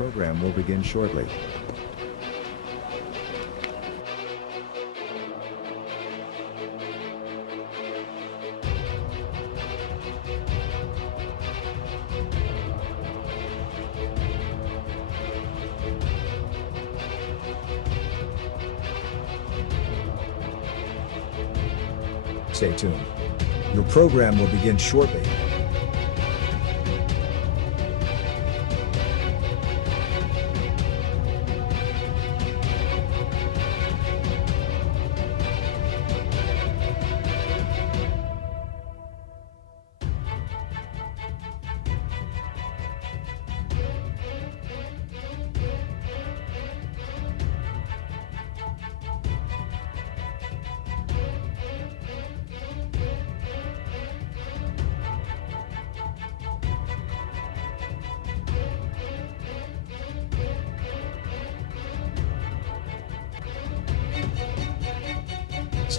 program will begin shortly. Stay tuned. Your program will begin shortly.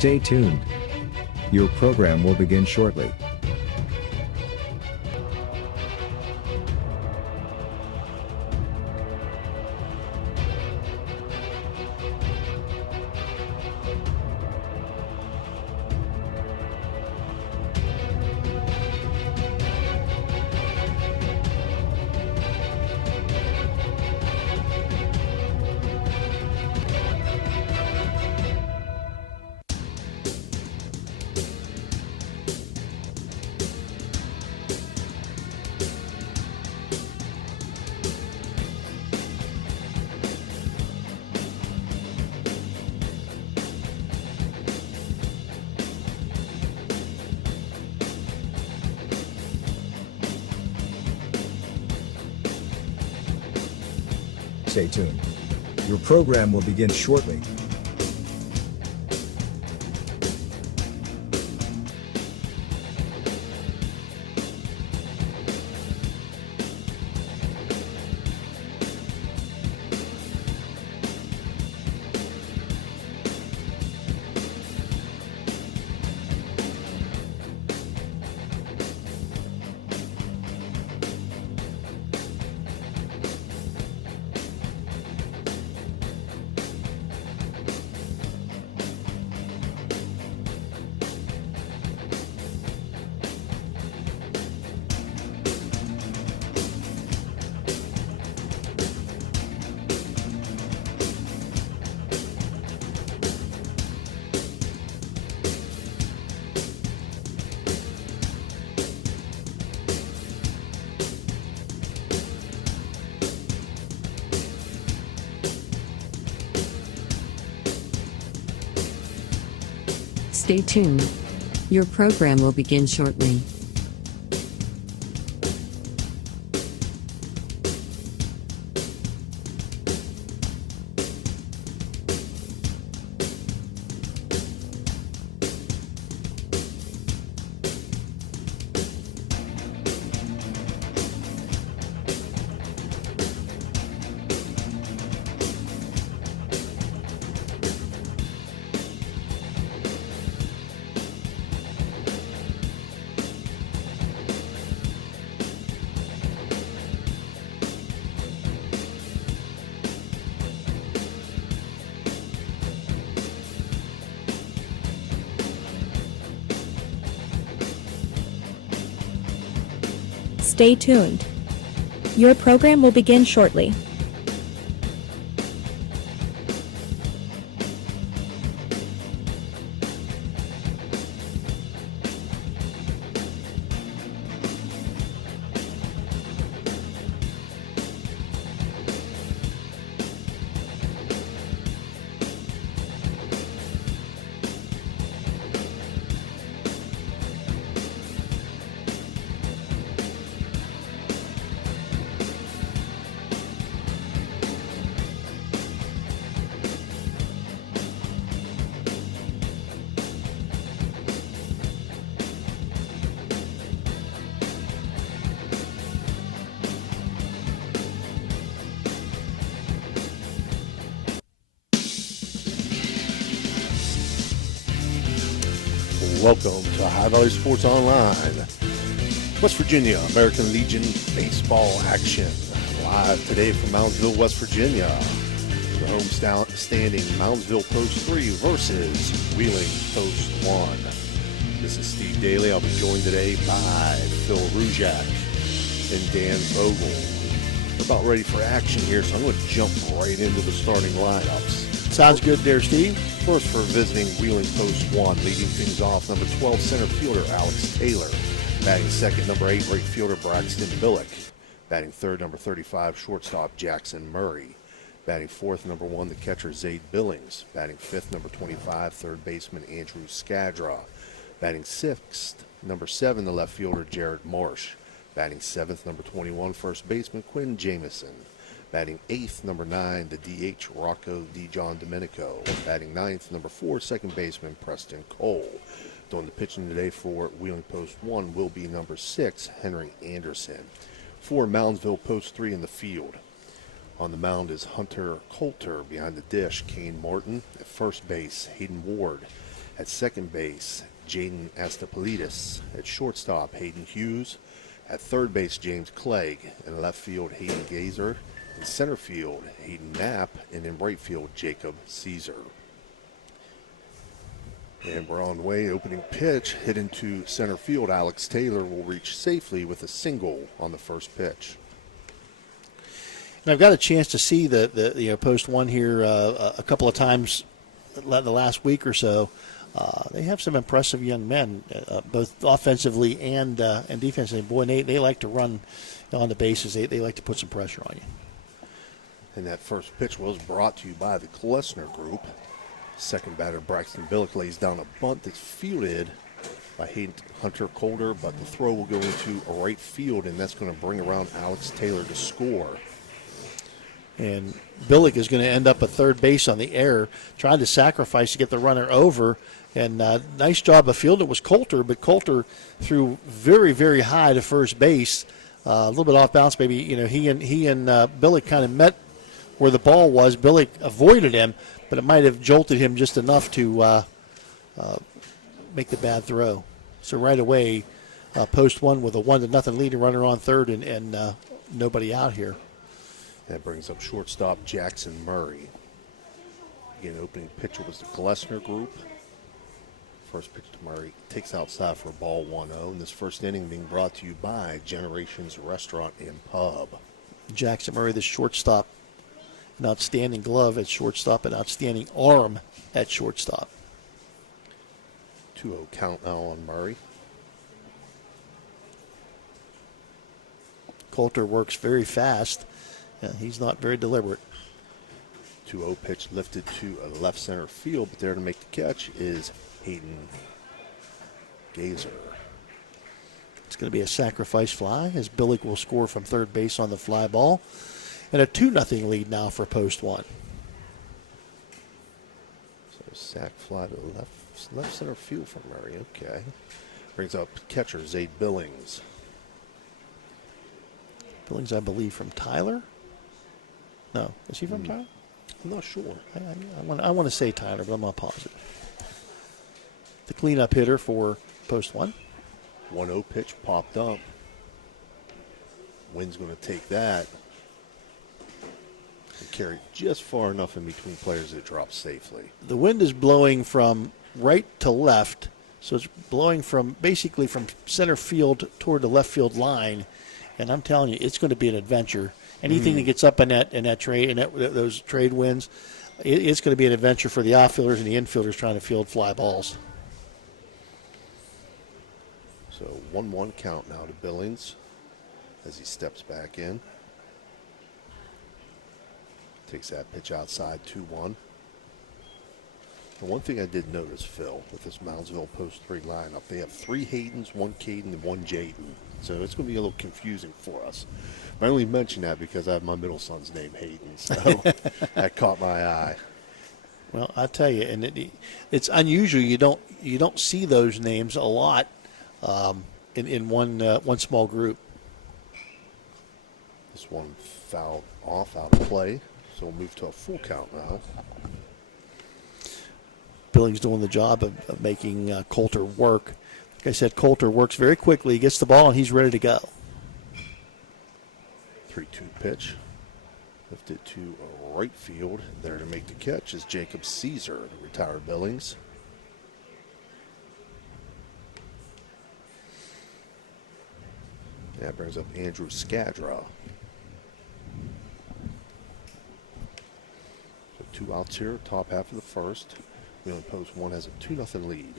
Stay tuned. Your program will begin shortly. Stay tuned. Your program will begin shortly. Stay tuned. Your program will begin shortly. Stay tuned. Your program will begin shortly. Welcome to High Valley Sports Online. West Virginia American Legion baseball action Live today from Moundsville, West Virginia. The home-standing Moundsville Post 3 versus Wheeling Post 1. This is Steve Daly. I'll be joined today by Phil Rujak and Dan Vogel. We're about ready for action here, so I'm going to jump right into the starting lineups. Sounds good there, Steve. First for visiting Wheeling Post 1, leading things off, number 12 center fielder Alex Taylor. Batting second, number 8 right fielder Braxton Billick. Batting third, number 35 shortstop Jackson Murray. Batting fourth, number 1 the catcher Zaid Billings. Batting fifth, number 25 third baseman Andrew Skadra. Batting sixth, number 7 the left fielder Jared Marsh. Batting seventh, number 21 first baseman Quinn Jamison. Batting eighth, number 9 the DH Rocco DeJohn Domenico. Batting ninth, number 4 second baseman Preston Cole. Doing the pitching today for Wheeling Post 1 will be number 6 Henry Anderson. For Moundsville Post 3 in the field. On the mound is Hunter Coulter. Behind the dish, Kane Martin. At first base, Hayden Ward. At second base, Jaden Astapolidis. At shortstop, Hayden Hughes. At third base, James Clegg. In left field, Hayden Gazer. In center field, Hayden Knapp. And in right field, Jacob Caesar. And we're on the way. Opening pitch, hit into center field. Alex Taylor will reach safely with a single on the first pitch. And I've got a chance to see the Post 1 here a couple of times the last week or so. They have some impressive young men, both offensively and defensively. Boy, they like to run on the bases. They like to put some pressure on you. And that first pitch was brought to you by the Klessner Group. Second batter, Braxton Billick, lays down a bunt that's fielded by Hunter Coulter, but the throw will go into a right field, and that's going to bring around Alex Taylor to score. And Billick is going to end up at third base on the error, trying to sacrifice to get the runner over. And nice job of fielding. It was Coulter, but Coulter threw very, very high to first base. A little bit off balance, maybe. He and Billick kind of met where the ball was. Billick avoided him, but it might have jolted him just enough to make the bad throw. So right away, Post 1 with a 1-0 lead, runner on third, and nobody out here. That brings up shortstop Jackson Murray. Again, opening pitcher was the Klessner Group. First pitch to Murray, takes outside for a ball 1-0. And this first inning being brought to you by Generations Restaurant and Pub. Jackson Murray, the shortstop, an outstanding glove at shortstop, an outstanding arm at shortstop. 2-0 count now on Murray. Coulter works very fast. He's not very deliberate. 2-0 pitch lifted to a left center field, but there to make the catch is Hayden Gazer. It's going to be a sacrifice fly as Billick will score from third base on the fly ball. And a 2-0 lead now for Post 1. So sac fly to the left center field for Murray. Okay. Brings up catcher Zaid Billings. Billings, I believe, from Tyler. No, is he from Tyler? I'm not sure. I want to say Tyler, but I'm not positive. The cleanup hitter for Post 1. 1-0 pitch popped up. Wind's going to take that and carry just far enough in between players that it drops safely. The wind is blowing from right to left, so it's blowing from basically from center field toward the left field line, and I'm telling you, it's going to be an adventure. Anything that gets up in that trade and those trade winds, it's going to be an adventure for the outfielders and the infielders trying to field fly balls. So 1-1 count now to Billings as he steps back in. Takes that pitch outside, 2-1. And one thing I did notice, Phil, with this Moundsville Post 3 lineup, they have 3 Haydens, 1 Caden, and 1 Jaden. So it's going to be a little confusing for us. I only mention that because I have my middle son's name Hayden, so that caught my eye. Well, I tell you, and it's unusual. You don't see those names a lot in one small group. This one fouled off out of play, so we'll move to a full count now. Billings doing the job of making Coulter work. Like I said, Coulter works very quickly, gets the ball, and he's ready to go. 3-2 pitch. Lifted to right field. There to make the catch is Jacob Caesar, the retired Billings. That brings up Andrew Skadra. So 2 outs here, top half of the first. Wheeling Post 1 has a 2-0 lead.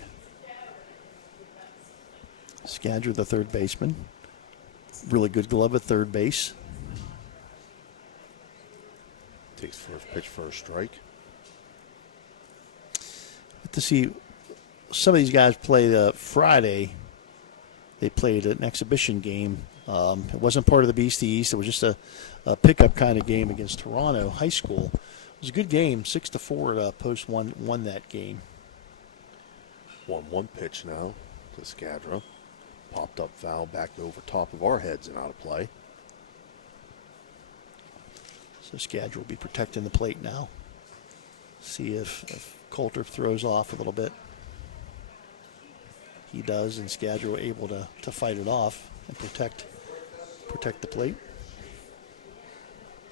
Skadra, the third baseman. Really good glove at third base. Takes first pitch for a strike. To see some of these guys play Friday. They played an exhibition game. It wasn't part of the Beast East. It was just a pickup kind of game against Toronto High School. It was a good game. 6-4. Post won that game. 1-1 pitch now to Skadra. Popped up foul back over top of our heads and out of play. So Skadra will be protecting the plate now. See if Coulter throws off a little bit. He does, and Skadra able to fight it off and protect the plate.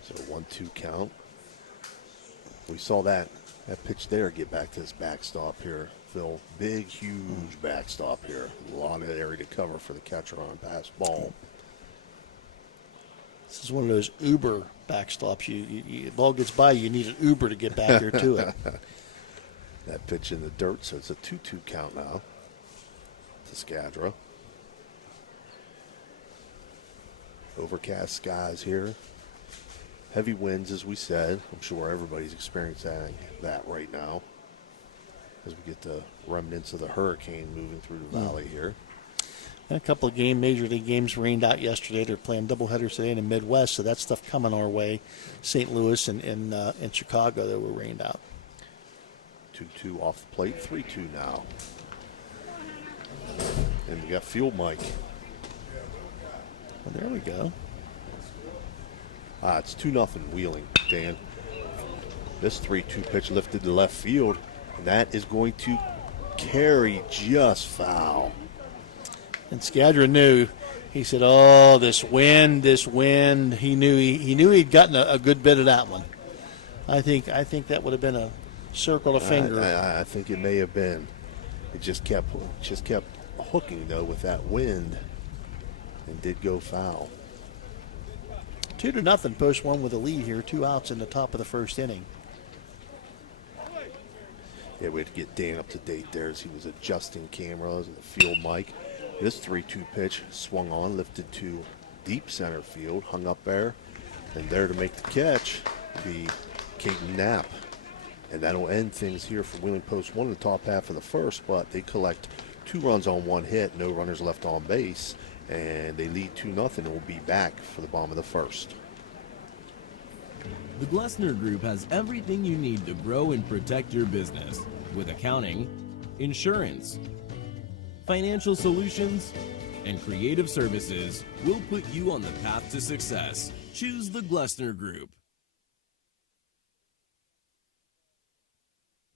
So 1-2 count. We saw that pitch there get back to this backstop here, Phil. Big, huge backstop here. A lot of area to cover for the catcher on a pass ball. This is one of those Uber backstops. The ball gets by you, need an Uber to get back here to it. That pitch in the dirt, so it's a 2-2 count now to Skadra. Overcast skies here. Heavy winds, as we said. I'm sure everybody's experiencing that right now as we get the remnants of the hurricane moving through the valley here. And a couple of major league games rained out yesterday. They're playing doubleheaders today in the Midwest, so that stuff coming our way. St. Louis and Chicago, that were rained out. 2-2 off the plate, 3-2 now. And we got field Mike. Well, there we go. It's 2-0 Wheeling, Dan. This 3-2 pitch lifted to left field, and that is going to carry just foul. And Skadra knew. He said, "Oh, this wind." He knew he'd gotten a good bit of that one. I think that would have been a circle of finger. I think it may have been. It just kept hooking though with that wind, and did go foul. 2-0. Post won with a lead here. 2 outs in the top of the first inning. Yeah, we had to get Dan up to date there as he was adjusting cameras and the field mic. This 3-2 pitch swung on, lifted to deep center field, hung up there, and there to make the catch, be Caden Knapp. And that'll end things here for Wheeling Post 1 in the top half of the first, but they collect 2 runs on 1 hit, no runners left on base, and they lead 2-0 and will be back for the bottom of the first. The Glessner Group has everything you need to grow and protect your business with accounting, insurance, financial solutions, and creative services. We'll put you on the path to success. Choose the Glessner Group.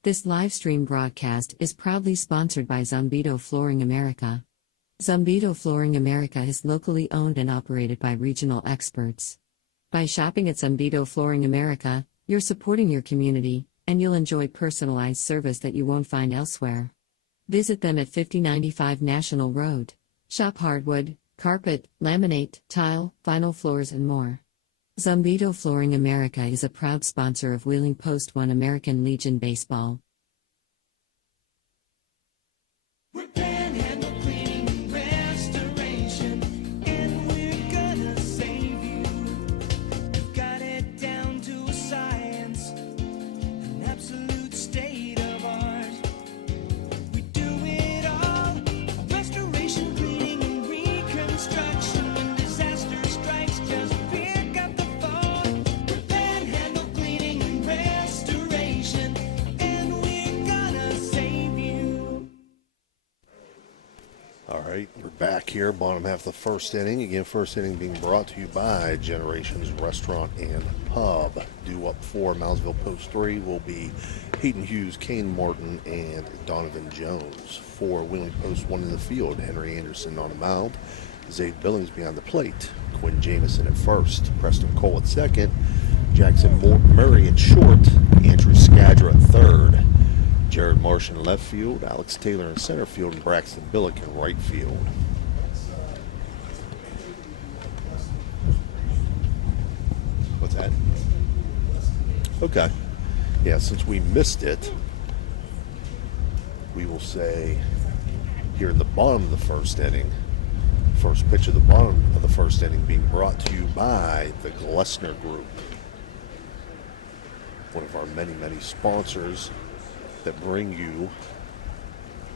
This live stream broadcast is proudly sponsored by Zumbito Flooring America. Zumbito Flooring America is locally owned and operated by regional experts. By shopping at Zumbito Flooring America, you're supporting your community, and you'll enjoy personalized service that you won't find elsewhere. Visit them at 5095 National Road. Shop hardwood, carpet, laminate, tile, vinyl floors and more. Zumbito Flooring America is a proud sponsor of Wheeling Post 1 American Legion Baseball. We're Panhandle Cleaning and Restoration, and we're gonna save you. We've got it down to a science, an absolute state of art. We do it all, restoration, cleaning, and reconstruction. When disaster strikes, just pick up the phone. We're Panhandle Cleaning and Restoration, and we're gonna save you. All right, we're back here, bottom half of the first inning. Again, first inning being brought to you by Generations Restaurant and Pub. Due up for Moundsville Post 3 will be Hayden Hughes, Kane Martin, and Donovan Jones. For Wheeling Post 1 in the field, Henry Anderson on the mound, Zayd Billings behind the plate, Quinn Jamison at first, Preston Cole at second, Jackson Murray at short, Andrew Skadra at third, Jared Marsh in left field, Alex Taylor in center field, and Braxton Billick in right field. What's that? Okay. Yeah, since we missed it, we will say here in the bottom of the first inning, first pitch of the bottom of the first inning being brought to you by the Glessner Group, one of our many, many sponsors that bring you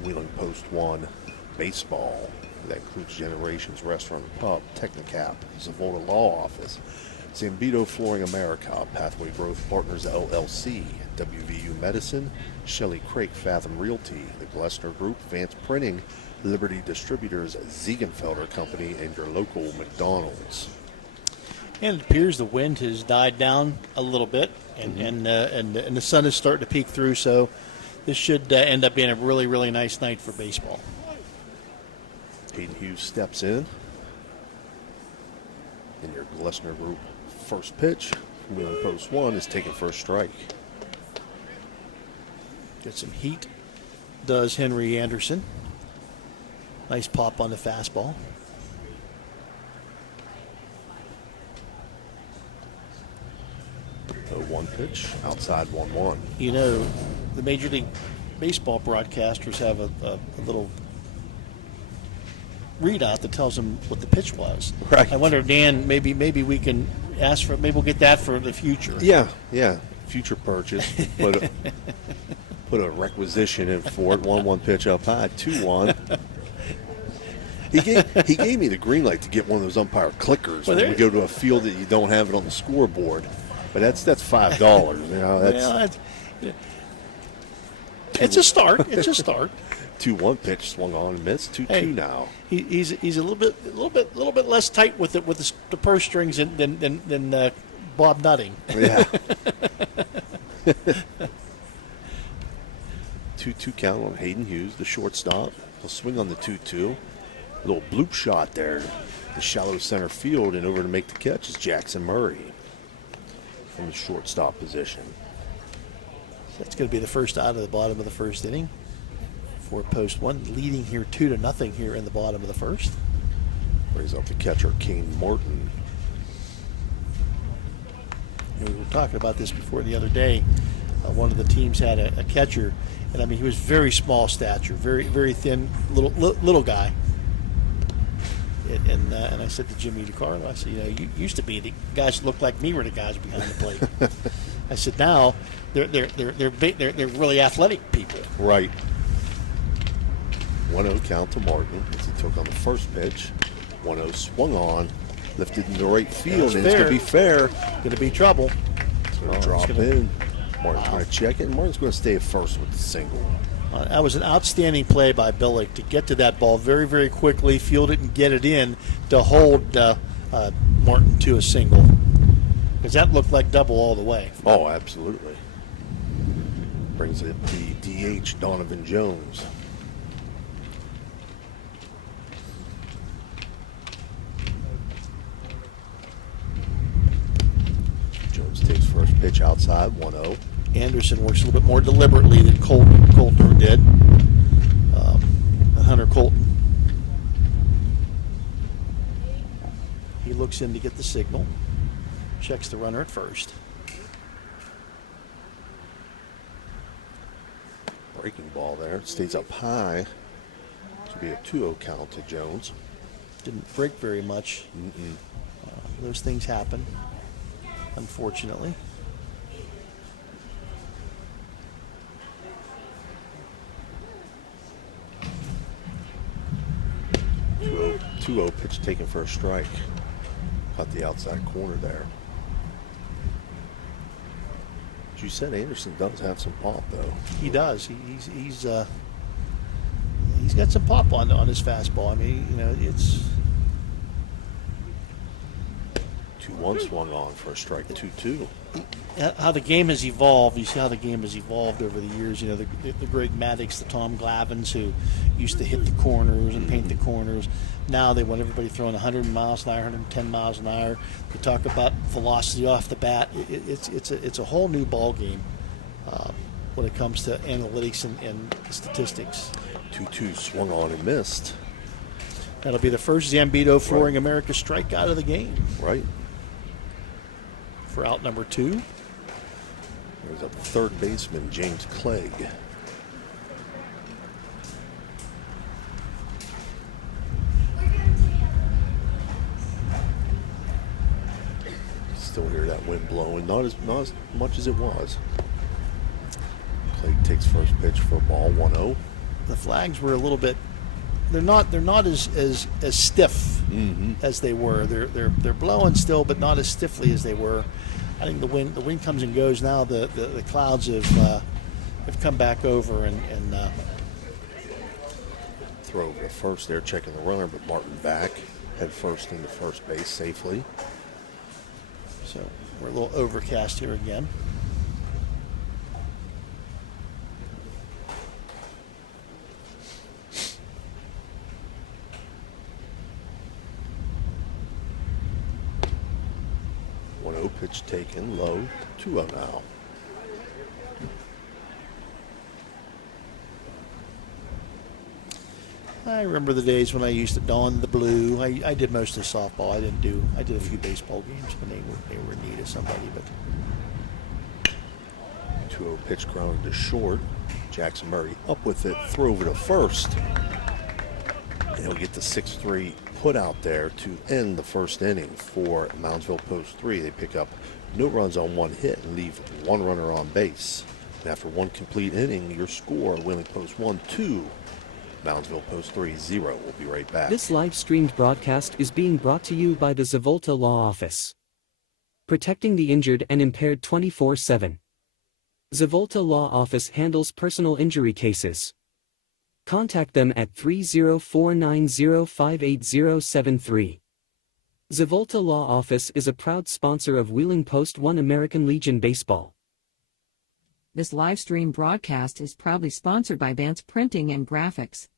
Wheeling Post 1 baseball. That includes Generations Restaurant and Pub, Technicap, Zavoda Law Office, Zambito Flooring America, Pathway Growth Partners LLC, WVU Medicine, Shelley Craik Fathom Realty, the Glessner Group, Vance Printing, Liberty Distributors, Ziegenfelder Company, and your local McDonald's. And it appears the wind has died down a little bit, and the sun is starting to peek through, so this should end up being a really, really nice night for baseball. Hayden Hughes steps in your Glessner Group first pitch. Wheeling Post 1 is taking first strike. Get some heat, does Henry Anderson. Nice pop on the fastball. The 1 pitch, outside 1-1. You know, the Major League Baseball broadcasters have a little readout that tells them what the pitch was. Right. I wonder, Dan, maybe we can ask for, maybe we'll get that for the future. Yeah. Future purchase. Put a requisition in for it. 1-1 pitch up high, 2-1. He gave me the green light to get one of those umpire clickers when we go to a field that you don't have it on the scoreboard. But that's $5. You know, that's it's a start. It's a start. 2-1 pitch swung on and missed. 2-2 now. He's a little bit less tight with the purse strings than Bob Nutting. Yeah. 2-2 count on Hayden Hughes, the shortstop. He'll swing on the 2-2. A little bloop shot there, the shallow center field, and over to make the catch is Jackson Murray from the shortstop position. So that's going to be the first out of the bottom of the first inning for Post 1, leading here 2-0 here in the bottom of the first. Brings up the catcher, Kane Morton. We were talking about this before the other day. One of the teams had a catcher, and I mean he was very small stature, very very thin little guy. And I said to Jimmy DiCarlo, I said, you used to be the guys that looked like me were the guys behind the plate. I said now they're really athletic people. Right. 1-0 count to Martin as he took on the first pitch. 1-0 swung on, lifted into right field, and it's going to be fair. Going to be trouble. It's going to drop in. Martin's going to check it, and Martin's going to stay at first with the single. That was an outstanding play by Billick to get to that ball very, very quickly, field it and get it in to hold Martin to a single. Because that looked like double all the way. Oh, absolutely. Brings it the DH, Donovan Jones. Jones takes first pitch outside, 1-0. Anderson works a little bit more deliberately than Coulter did. Hunter Colton. He looks in to get the signal. Checks the runner at first. Breaking ball there. Stays up high. Should be a 2-0 count to Jones. Didn't break very much. Those things happen, unfortunately. 2-0 pitch taken for a strike. Caught the outside corner there. As you said, Anderson does have some pop, though. He does. He's got some pop on his fastball. I mean, it's 2 2-1 swung on for a strike. 2-2. How the game has evolved. You see how the game has evolved over the years. You know, the Greg Maddocks, the Tom Glavins, who used to hit the corners and paint the corners. Now they want everybody throwing 100 miles an hour, 110 miles an hour. They talk about velocity off the bat. It's a whole new ball game when it comes to analytics and statistics. 2-2 swung on and missed. That'll be the first Zambito Flooring America strikeout of the game. Right. For out number 2. There's a third baseman, James Clegg. Still hear that wind blowing, not as much as it was. Clegg takes first pitch for a ball, 1-0. The flags were a little bit. They're not as stiff as they were. They're blowing still, but not as stiffly as they were. I think the wind comes and goes now. The clouds have come back over and throw over to first there, checking the runner, but Martin back, head first into first base safely. So we're a little overcast here again. Pitch taken low, 2-0 now. I remember the days when I used to don the blue. I did most of softball. I did a few baseball games when they were in need of somebody. But 2-0 pitch grounded to short. Jackson Murray up with it, throw over to first. And he'll get the 6-3 put out there to end the first inning for Moundsville Post 3. They pick up no runs on one hit and leave one runner on base. And after one complete inning, your score, Wheeling Post 1-2, Moundsville Post 3-0. We'll be right back. This live-streamed broadcast is being brought to you by the Zavolta Law Office. Protecting the injured and impaired 24/7. Zavolta Law Office handles personal injury cases. Contact them at 304905873. Zavolta Law Office is a proud sponsor of Wheeling Post 1 American Legion Baseball. This live stream broadcast is proudly sponsored by Vance Printing and Graphics.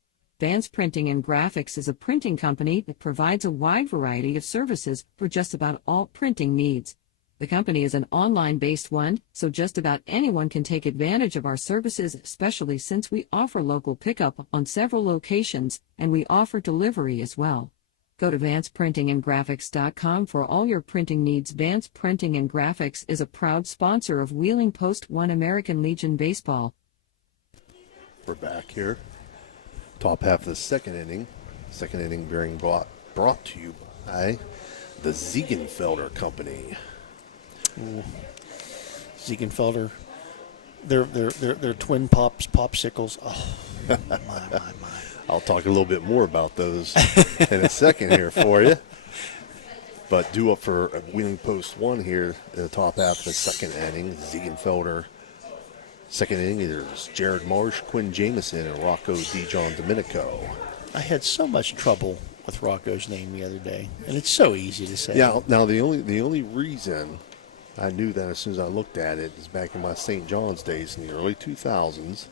Vance Printing and Graphics is a printing company that provides a wide variety of services for just about all printing needs. The company is an online-based one, so just about anyone can take advantage of our services, especially since we offer local pickup on several locations, and we offer delivery as well. Go to vanceprintingandgraphics.com for all your printing needs. Vance Printing and Graphics is a proud sponsor of Wheeling Post 1 American Legion Baseball. We're back here. Top half of the second inning. Second inning being brought to you by the Ziegenfelder Company. Ooh. Ziegenfelder, they're twin popsicles. Oh, my. I'll talk a little bit more about those in a second here for you. But due up for Wheeling Post 1 here in the top half of the second inning. Ziegenfelder. Second inning, there's Jared Marsh, Quinn Jamison, and Rocco DeJohn Domenico. I had so much trouble with Rocco's name the other day, and it's so easy to say. Yeah. Now the only reason I knew that as soon as I looked at it is back in my St. John's days in the early 2000s.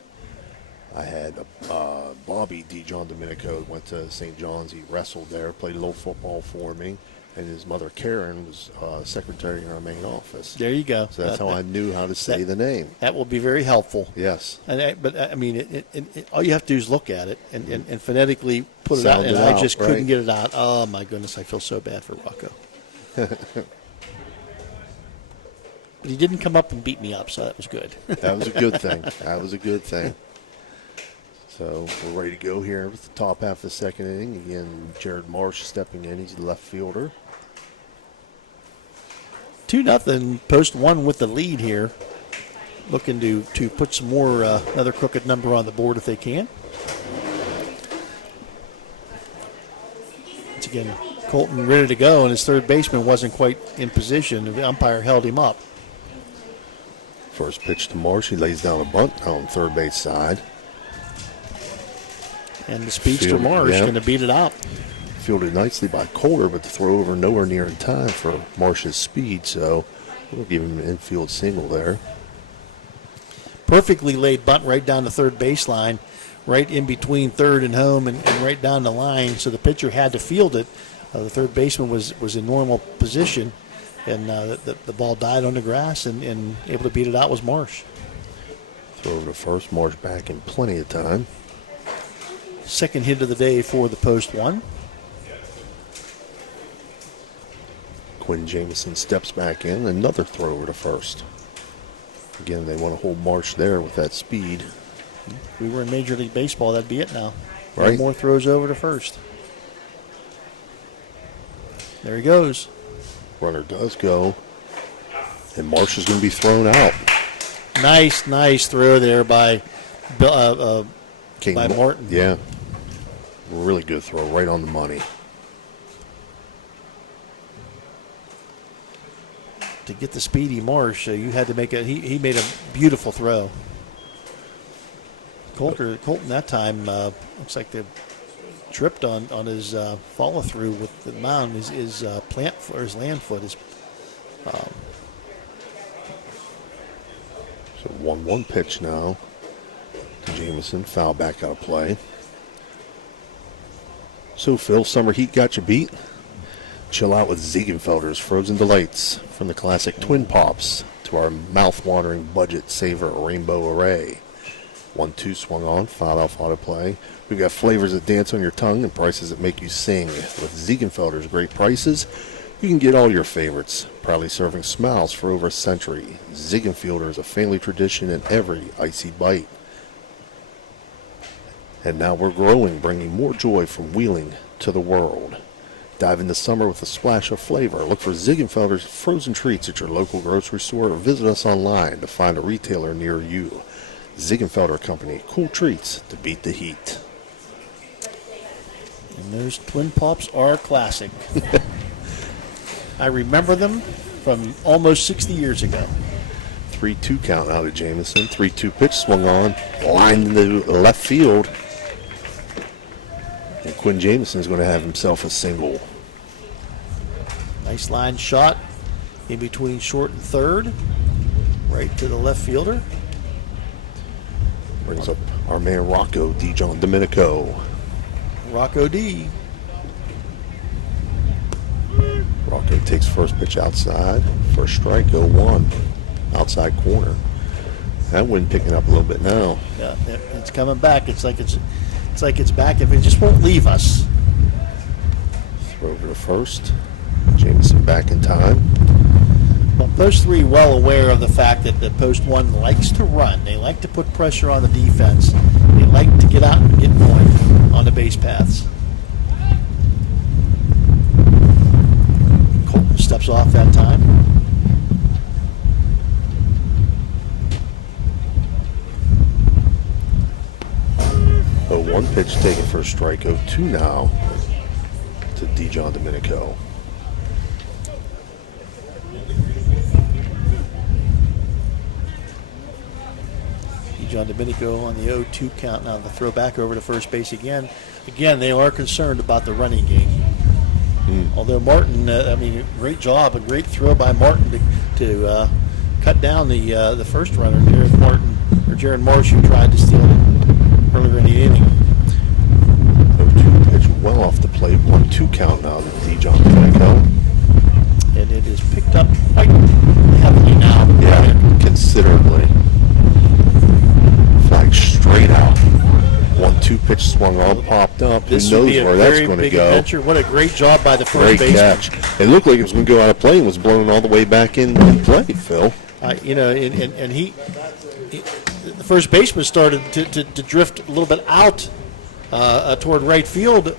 I had Bobby DeJohn Domenico went to St. John's. He wrestled there, played a little football for me, and his mother Karen was secretary in our main office. There you go. So that's how I knew how to say the name. That will be very helpful. Yes. But I mean, all you have to do is look at it and phonetically put it Sound out. And it I out, just right? couldn't get it out. Oh my goodness, I feel so bad for Rocco. But he didn't come up and beat me up, so that was good. That was a good thing. That was a good thing. So we're ready to go here with the top half of the second inning. Again, Jared Marsh stepping in. He's the left fielder. 2-0, Post 1 with the lead here. Looking to put some more, another crooked number on the board if they can. Once again, Colton ready to go, and his third baseman wasn't quite in position. The umpire held him up. First pitch to Marsh. He lays down a bunt on third base side. And the speedster Marsh going to beat it out. fielded nicely by Kohler, but the throw over nowhere near in time for Marsh's speed, so we'll give him an infield single there. Perfectly laid bunt right down the third baseline, right in between third and home, and right down the line. So the pitcher had to field it. The third baseman was in normal position, and the ball died on the grass, and able to beat it out was Marsh. Throw over to first. Marsh back in plenty of time. Second hit of the day for the post one. Quinn Jameson steps back in. Another throw over to first. Again, they want to hold Marsh there with that speed. If we were in Major League Baseball, that'd be it now. Right. No more throws over to first. There he goes. Runner does go. And Marsh is going to be thrown out. Nice throw there by Martin. Yeah. Really good throw, right on the money. To get the speedy Marsh, you had to make he made a beautiful throw. Colton that time looks like they tripped on his follow through with the mound. His plant or his land foot is. So 1-1 pitch now to Jameson. Foul back out of play. So Phil, summer heat got you beat. Chill out with Ziegenfelder's Frozen Delights, from the classic Twin Pops to our mouth-watering budget saver Rainbow Array. 1-2 swung on, foul off auto play. We've got flavors that dance on your tongue and prices that make you sing. With Ziegenfelder's great prices, you can get all your favorites. Proudly serving smiles for over a century. Ziegenfelder is a family tradition in every icy bite. And now we're growing, bringing more joy from Wheeling to the world. Dive into summer with a splash of flavor. Look for Ziegenfelder's frozen treats at your local grocery store or visit us online to find a retailer near you. Ziegenfelder Company, cool treats to beat the heat. And those Twin Pops are classic. I remember them from almost 60 years ago. 3-2 count out of Jameson. 3-2 pitch swung on, lined into left field. And Quinn Jameson is going to have himself a single. Nice line shot in between short and third, right to the left fielder. Brings up our man Rocco Dijon Domenico. Rocco D. Rocco takes first pitch outside. First strike, 0-1. Outside corner. That wind picking up a little bit now. Yeah, it's coming back. It's like it's back. If it just won't leave us. Throw over to first. Jameson back in time. Well, those three well aware of the fact that the post one likes to run. They like to put pressure on the defense. They like to get out and get going on the base paths. Colton steps off that time. One pitch taken for a strike. 0-2 now to Dijon Domenico. Dijon Domenico on the 0-2 count now. The throw back over to first base again. Again, they are concerned about the running game. Although Martin, great job, a great throw by Martin to cut down the first runner, Jaron Marsh, who tried to steal it earlier in the inning. 0-2 pitch well off the plate. 1-2 count now to Dijon Domenico. And it is picked up quite heavily now. Yeah, considerably. Flag straight out. 1-2 pitch swung on, popped up. Who knows where that's going to go? Adventure. What a great job by the first baseman. Great catch. It looked like it was going to go out of play and was blown all the way back in play, Phil. And the first baseman started to drift a little bit out toward right field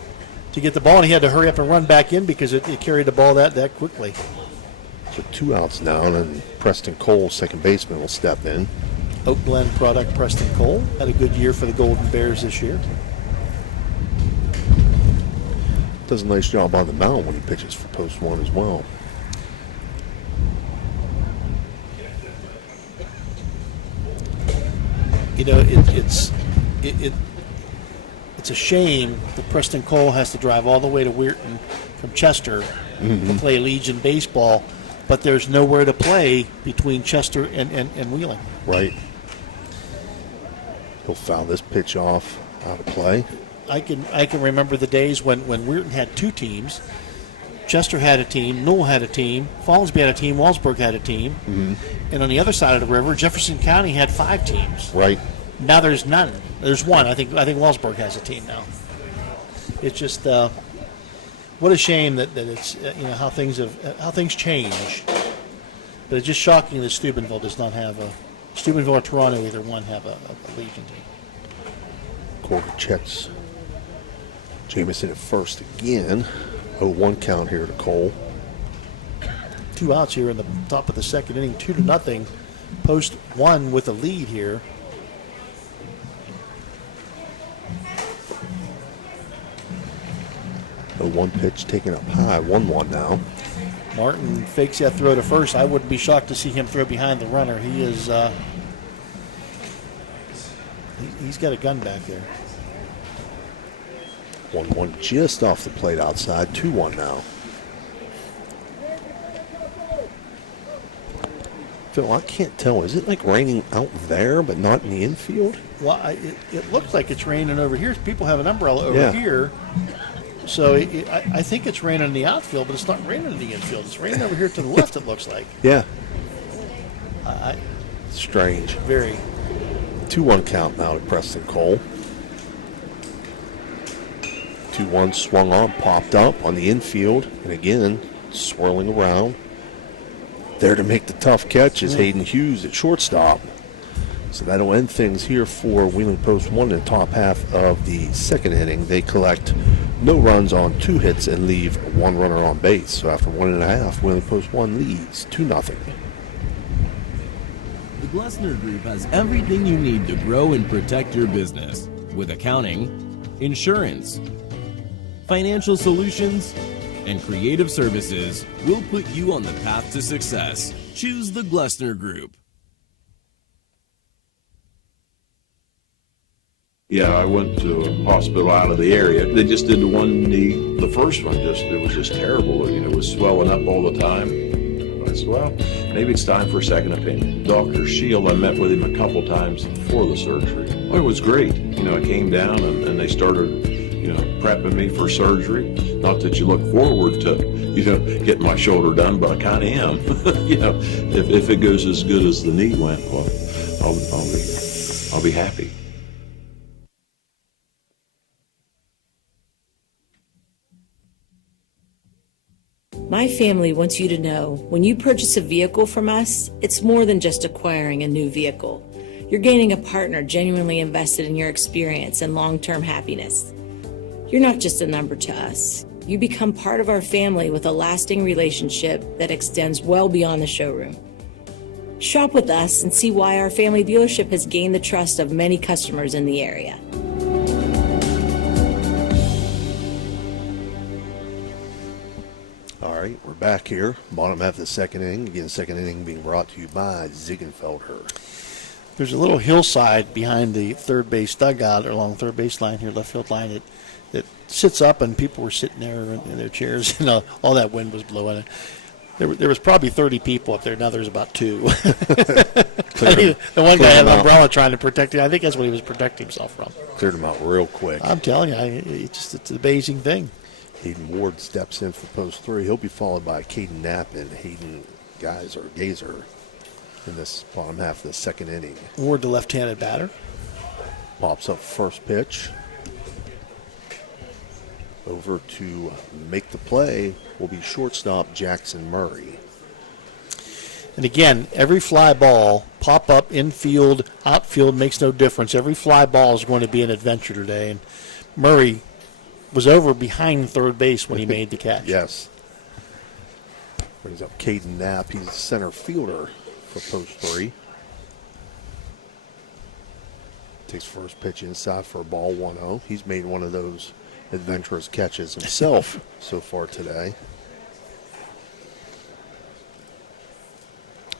to get the ball, and he had to hurry up and run back in because it carried the ball that quickly. So 2 outs down, and Preston Cole, second baseman, will step in. Oak Glen product Preston Cole had a good year for the Golden Bears this year. Does a nice job on the mound when he pitches for post one as well. You know, the it's a shame that Preston Cole has to drive all the way to Weirton from Chester to play Legion baseball, but there's nowhere to play between Chester and Wheeling. Right. He'll foul this pitch off out of play. I can remember the days when Weirton had two teams. Chester had a team, Newell had a team, Fallsby had a team, Wallsburg had a team, and on the other side of the river, Jefferson County had 5 teams. Right. Now there's none. There's one. I think Wallsburg has a team now. It's just what a shame that it's how things change. But it's just shocking that Steubenville does not have Steubenville or Toronto, either one, have a Legion team. Quarter checks Jameson at first again. 0-1 count here to Cole. 2 outs here in the top of the second inning, 2-0. Post 1 with a lead here. The 1 pitch taken up high, 1-1 now. Martin fakes that throw to first. I wouldn't be shocked to see him throw behind the runner. He is he's got a gun back there. 1-1 just off the plate outside, 2-1 now. Phil, I can't tell. Is it like raining out there but not in the infield? Well, it looks like it's raining over here. People have an umbrella over here. So I think it's raining in the outfield, but it's not raining in the infield. It's raining over here to the left, it looks like. Yeah. Strange. Very. 2-1 count now to Preston Cole. 2-1 swung on, popped up on the infield, and again, swirling around. There to make the tough catch is Hayden Hughes at shortstop. So that'll end things here for Wheeling Post 1 in the top half of the second inning. They collect no runs on 2 hits and leave 1 runner on base. So after 1.5, Wheeling Post 1 leads 2-0. The Glessner Group has everything you need to grow and protect your business with accounting, insurance, financial solutions, and creative services. Will put you on the path to success. Choose the Glessner Group. Yeah, I went to a hospital out of the area. They just did the one knee. The first one it was just terrible. It was swelling up all the time. I said, well, maybe it's time for a second opinion. Dr. Shield, I met with him a couple times before the surgery. Well, it was great. I came down and they started, prepping me for surgery. Not that you look forward to, getting my shoulder done, but I kind of am. If it goes as good as the knee went, well, I'll be happy. My family wants you to know, when you purchase a vehicle from us, it's more than just acquiring a new vehicle. You're gaining a partner genuinely invested in your experience and long-term happiness. You're not just a number to us. You become part of our family with a lasting relationship that extends well beyond the showroom. Shop with us and see why our family dealership has gained the trust of many customers in the area. All right, we're back here. Bottom half of the second inning. Again, second inning being brought to you by Ziegenfelder. There's a little hillside behind the third base dugout, or along the third base line here, left field line. It sits up, and people were sitting there in their chairs, and all that wind was blowing. There was probably 30 people up there. Now there's about 2. The one guy had an umbrella trying to protect it. I think that's what he was protecting himself from. Cleared him out real quick. I'm telling you, it's an amazing thing. Hayden Ward steps in for post 3. He'll be followed by Caden Knapp and Hayden Gazer in this bottom half of the second inning. Ward, the left-handed batter. Pops up first pitch. Over to make the play will be shortstop Jackson Murray. And again, every fly ball, pop up, infield, outfield, makes no difference. Every fly ball is going to be an adventure today. And Murray was over behind third base when he made the catch. Yes. Brings up Caden Knapp. He's a center fielder for post 3. Takes first pitch inside for a ball 1-0. He's made one of those adventurous catches himself so far today.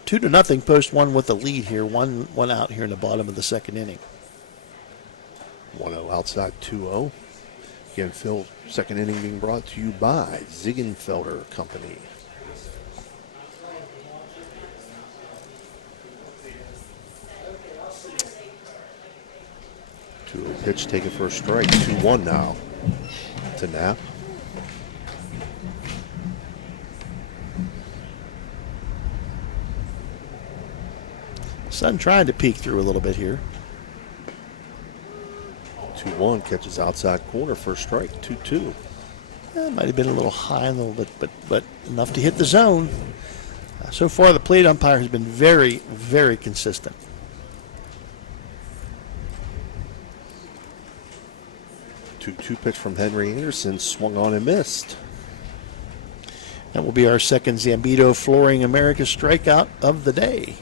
2-0, post 1 with the lead here. One out here in the bottom of the second inning. 1-0 outside 2-0. Again, Phil, second inning being brought to you by Ziegenfelder Company. Pitch taken for a strike. 2-1 now to Knapp. Sun trying to peek through a little bit here. 2-1 catches outside corner for a strike. 2-2. Might have been a little high a little bit, but enough to hit the zone. So far, the plate umpire has been very, very consistent. 2-2 pitch from Henry Anderson, swung on and missed. That will be our second Zambito Flooring America strikeout of the day.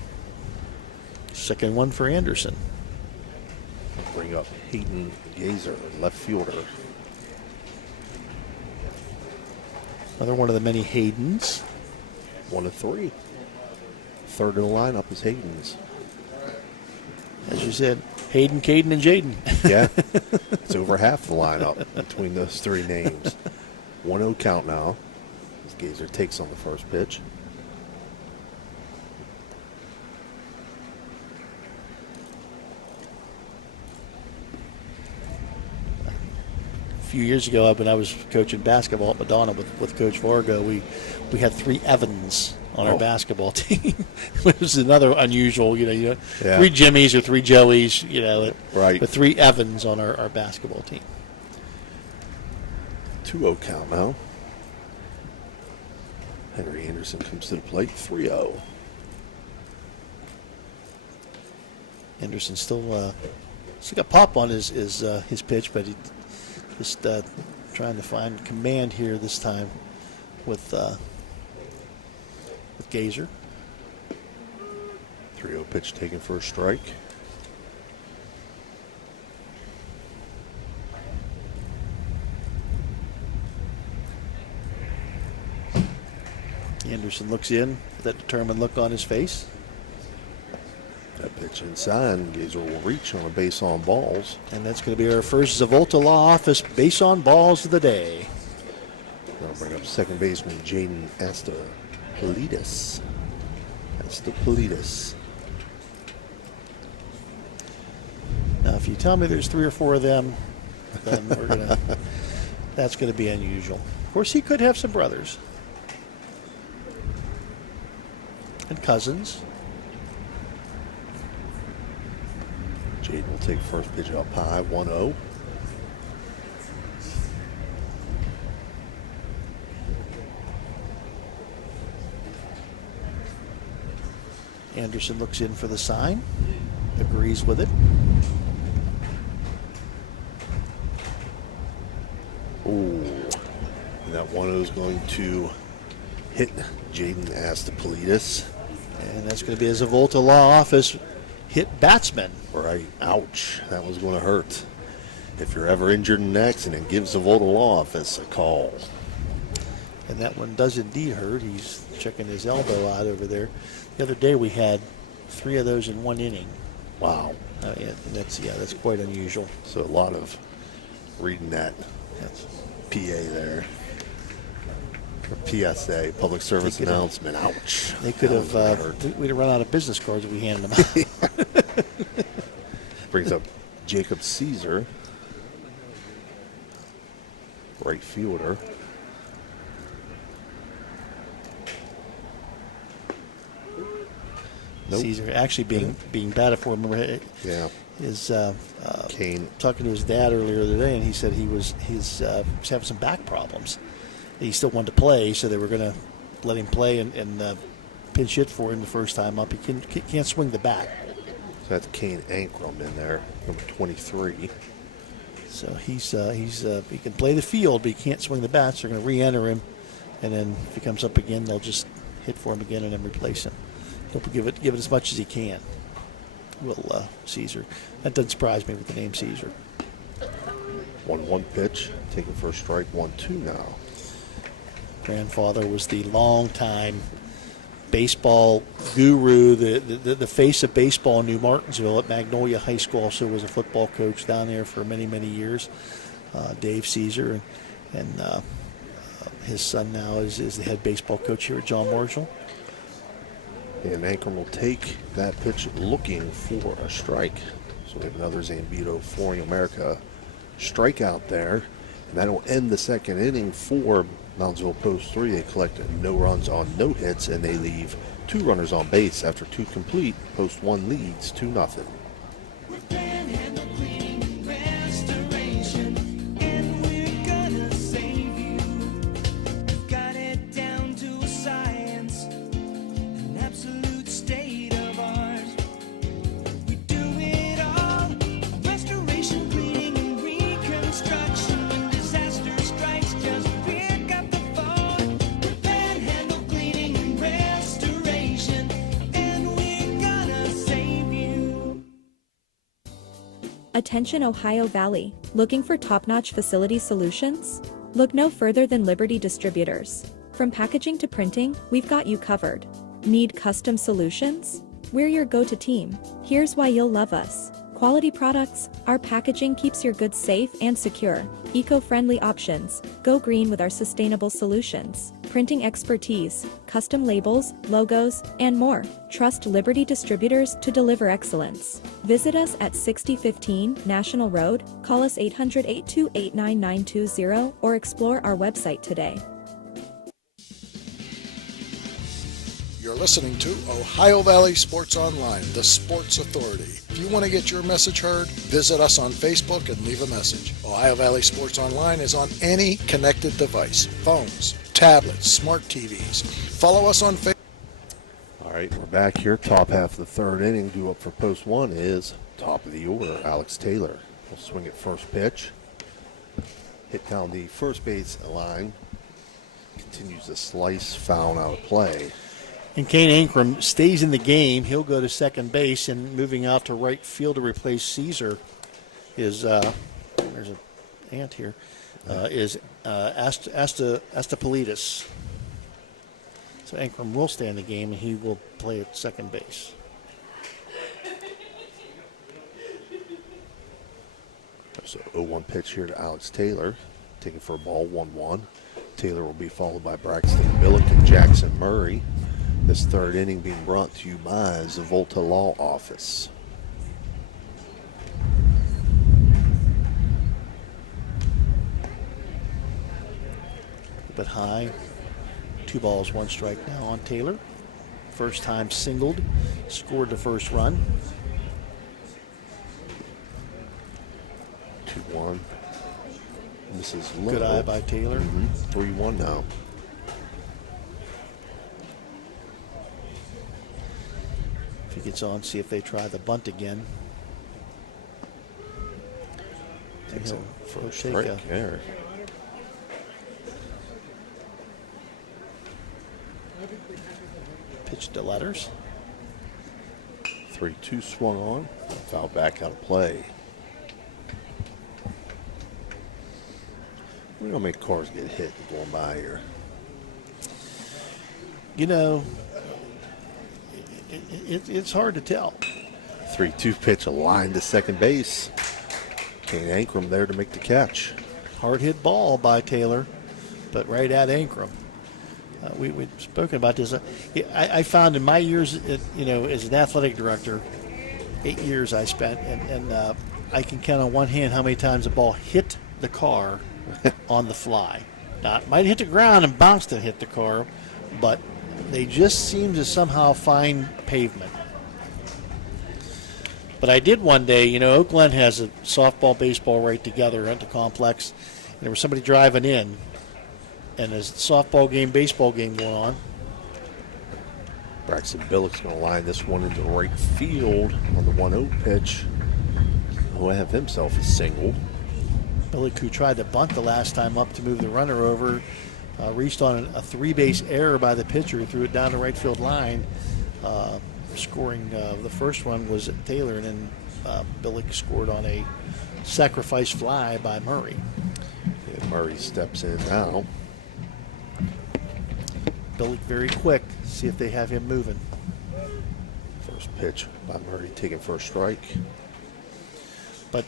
Second one for Anderson. Bring up Hayden Gazer, left fielder. Another one of the many Haydens. 1-3. Third in the lineup is Hayden's. As you said, Hayden, Caden, and Jaden. Yeah, it's over half the lineup between those three names. 1-0 count now as Gazer takes on the first pitch. A few years ago, when I was coaching basketball at Madonna with Coach Vargo, we had three Evans on our basketball team. It was another unusual, Yeah. three Jimmies or three Joeys, Right. but three Evans on our basketball team. 2-0 count now. Henry Anderson comes to the plate. 3-0. Anderson still got pop on his pitch, but he just trying to find command here this time with Gazer. 3-0 pitch taken for a strike. Anderson looks in with that determined look on his face. That pitch inside, Gazer will reach on a base on balls. And that's going to be our first Zavolta Law Office base on balls of the day. I'll bring up second baseman Jaden Astapelidis. Now, if you tell me there's 3 or 4 of them, then that's going to be unusual. Of course, he could have some brothers and cousins. Jaden will take first pitch up high, 1-0. Anderson looks in for the sign, agrees with it. Ooh. And that 1-0 is going to hit Jaden Astapelidis. And that's going to be a Zavolta Law Office hit batsman. Right. Ouch. That was going to hurt. If you're ever injured in an accident, give Zavolta Law Office a call. And that one does indeed hurt. He's checking his elbow out over there. The other day we had 3 of those in one inning. Wow. Yeah, that's quite unusual. So a lot of reading that PA there. Or PSA, public service announcement. Ouch. They could have, we'd have run out of business cards if we handed them out. Brings up Jacob Caesar, right fielder. Nope. Caesar actually being batted for. Remember, his Kane talking to his dad earlier today, and he said he was having some back problems. He still wanted to play, so they were going to let him play and pinch hit for him the first time up. He can't swing the bat. So that's Kane Ankrum in there, number 23. So he can play the field, but he can't swing the bat. So they're going to re-enter him, and then if he comes up again, they'll just hit for him again and then replace him. He'll give it as much as he can. Will Caesar? That doesn't surprise me with the name Caesar. 1-1 pitch, taking first strike. 1-2 now. Grandfather was the long-time baseball guru, the face of baseball in New Martinsville at Magnolia High School. Also was a football coach down there for many, many years. Dave Caesar, and his son now is the head baseball coach here at John Marshall. And Ankrum will take that pitch looking for a strike. So we have another Zambito Flooring America strikeout there. And that'll end the second inning for Moundsville Post 3. They collect no runs on no hits, and they leave 2 runners on base after 2 complete. Post 1 leads 2-0. Panhandle cleaning and restoration, and we're gonna save you. We've got it down to a science, an absolute state of art. We do it all, restoration, cleaning, and reconstruction. When disaster strikes, just pick up the phone. We're Panhandle cleaning and restoration, and we're gonna save you. Attention Ohio Valley, looking for top-notch facility solutions? Look no further than Liberty Distributors. From packaging to printing, we've got you covered. Need custom solutions? We're your go-to team. Here's why you'll love us. Quality products, our packaging keeps your goods safe and secure. Eco-friendly options, go green with our sustainable solutions. Printing expertise, custom labels, logos, and more. Trust Liberty Distributors to deliver excellence. Visit us at 6015 National Road, call us 800-828-9920, or explore our website today. You're listening to Ohio Valley Sports Online, the sports authority. If you want to get your message heard, visit us on Facebook and leave a message. Ohio Valley Sports Online is on any connected device, phones, tablets, smart TVs. Follow us on Facebook. All right, we're back here. Top half of the third inning. Due up for post 1 is top of the order, Alex Taylor. Will swing at first pitch. Hit down the first base line. Continues to slice, foul out of play. And Kane Ankrum stays in the game. He'll go to second base, and moving out to right field to replace Caesar is there's an ant here. Is Astapolidis. So Ankrum will stay in the game, and he will play at second base. So 0-1 pitch here to Alex Taylor. Taking for a ball, 1-1. Taylor will be followed by Braxton Billick and Jackson Murray. This third inning being brought to you by Zavolta Law Office. But high. 2 balls, 1 strike now on Taylor. First time singled, scored the first run. 2-1. This is low. Good eye by Taylor. 3-1 now. If he gets on, see if they try the bunt again. Takes He'll a first take strike a- there. Pitch to letters. 3-2 swung on. Foul back out of play. We don't make cars get hit going by here. You know, it's hard to tell. 3-2 pitch, a line to second base. Kane Ankrum there to make the catch. Hard hit ball by Taylor, but right at Ankrum. We've spoken about this. I found in my years, as an athletic director, 8 years I spent, and I can count on one hand how many times the ball hit the car on the fly. Now, it might hit the ground and bounced and hit the car, but they just seem to somehow find pavement. But I did one day, Oak Glen has a softball, baseball right together at the complex. And there was somebody driving in, and there's a softball game, baseball game going on. Braxton Billick's going to line this one into right field on the 1-0 pitch. He'll have himself a single. Billick, who tried to bunt the last time up to move the runner over, reached on a 3-base error by the pitcher, threw it down the right field line. Scoring the first one was Taylor, and then Billick scored on a sacrifice fly by Murray. And Murray steps in now. Billy very quick. See if they have him moving. First pitch by Murray taking first strike. But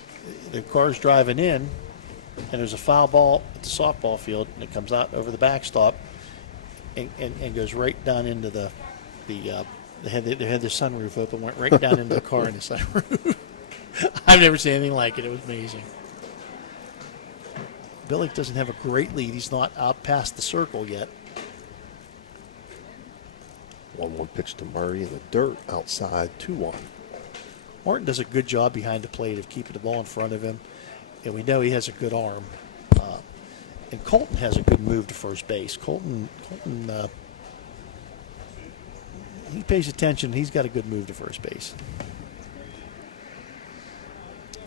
the car's driving in, and there's a foul ball at the softball field, and it comes out over the backstop and goes right down into they had the sunroof open, went right down into the car in the sunroof. I've never seen anything like it. It was amazing. Billick doesn't have a great lead. He's not out past the circle yet. 1-1 pitch to Murray in the dirt outside, 2-1. Martin does a good job behind the plate of keeping the ball in front of him, and we know he has a good arm. And Colton has a good move to first base. Colton he pays attention. He's got a good move to first base.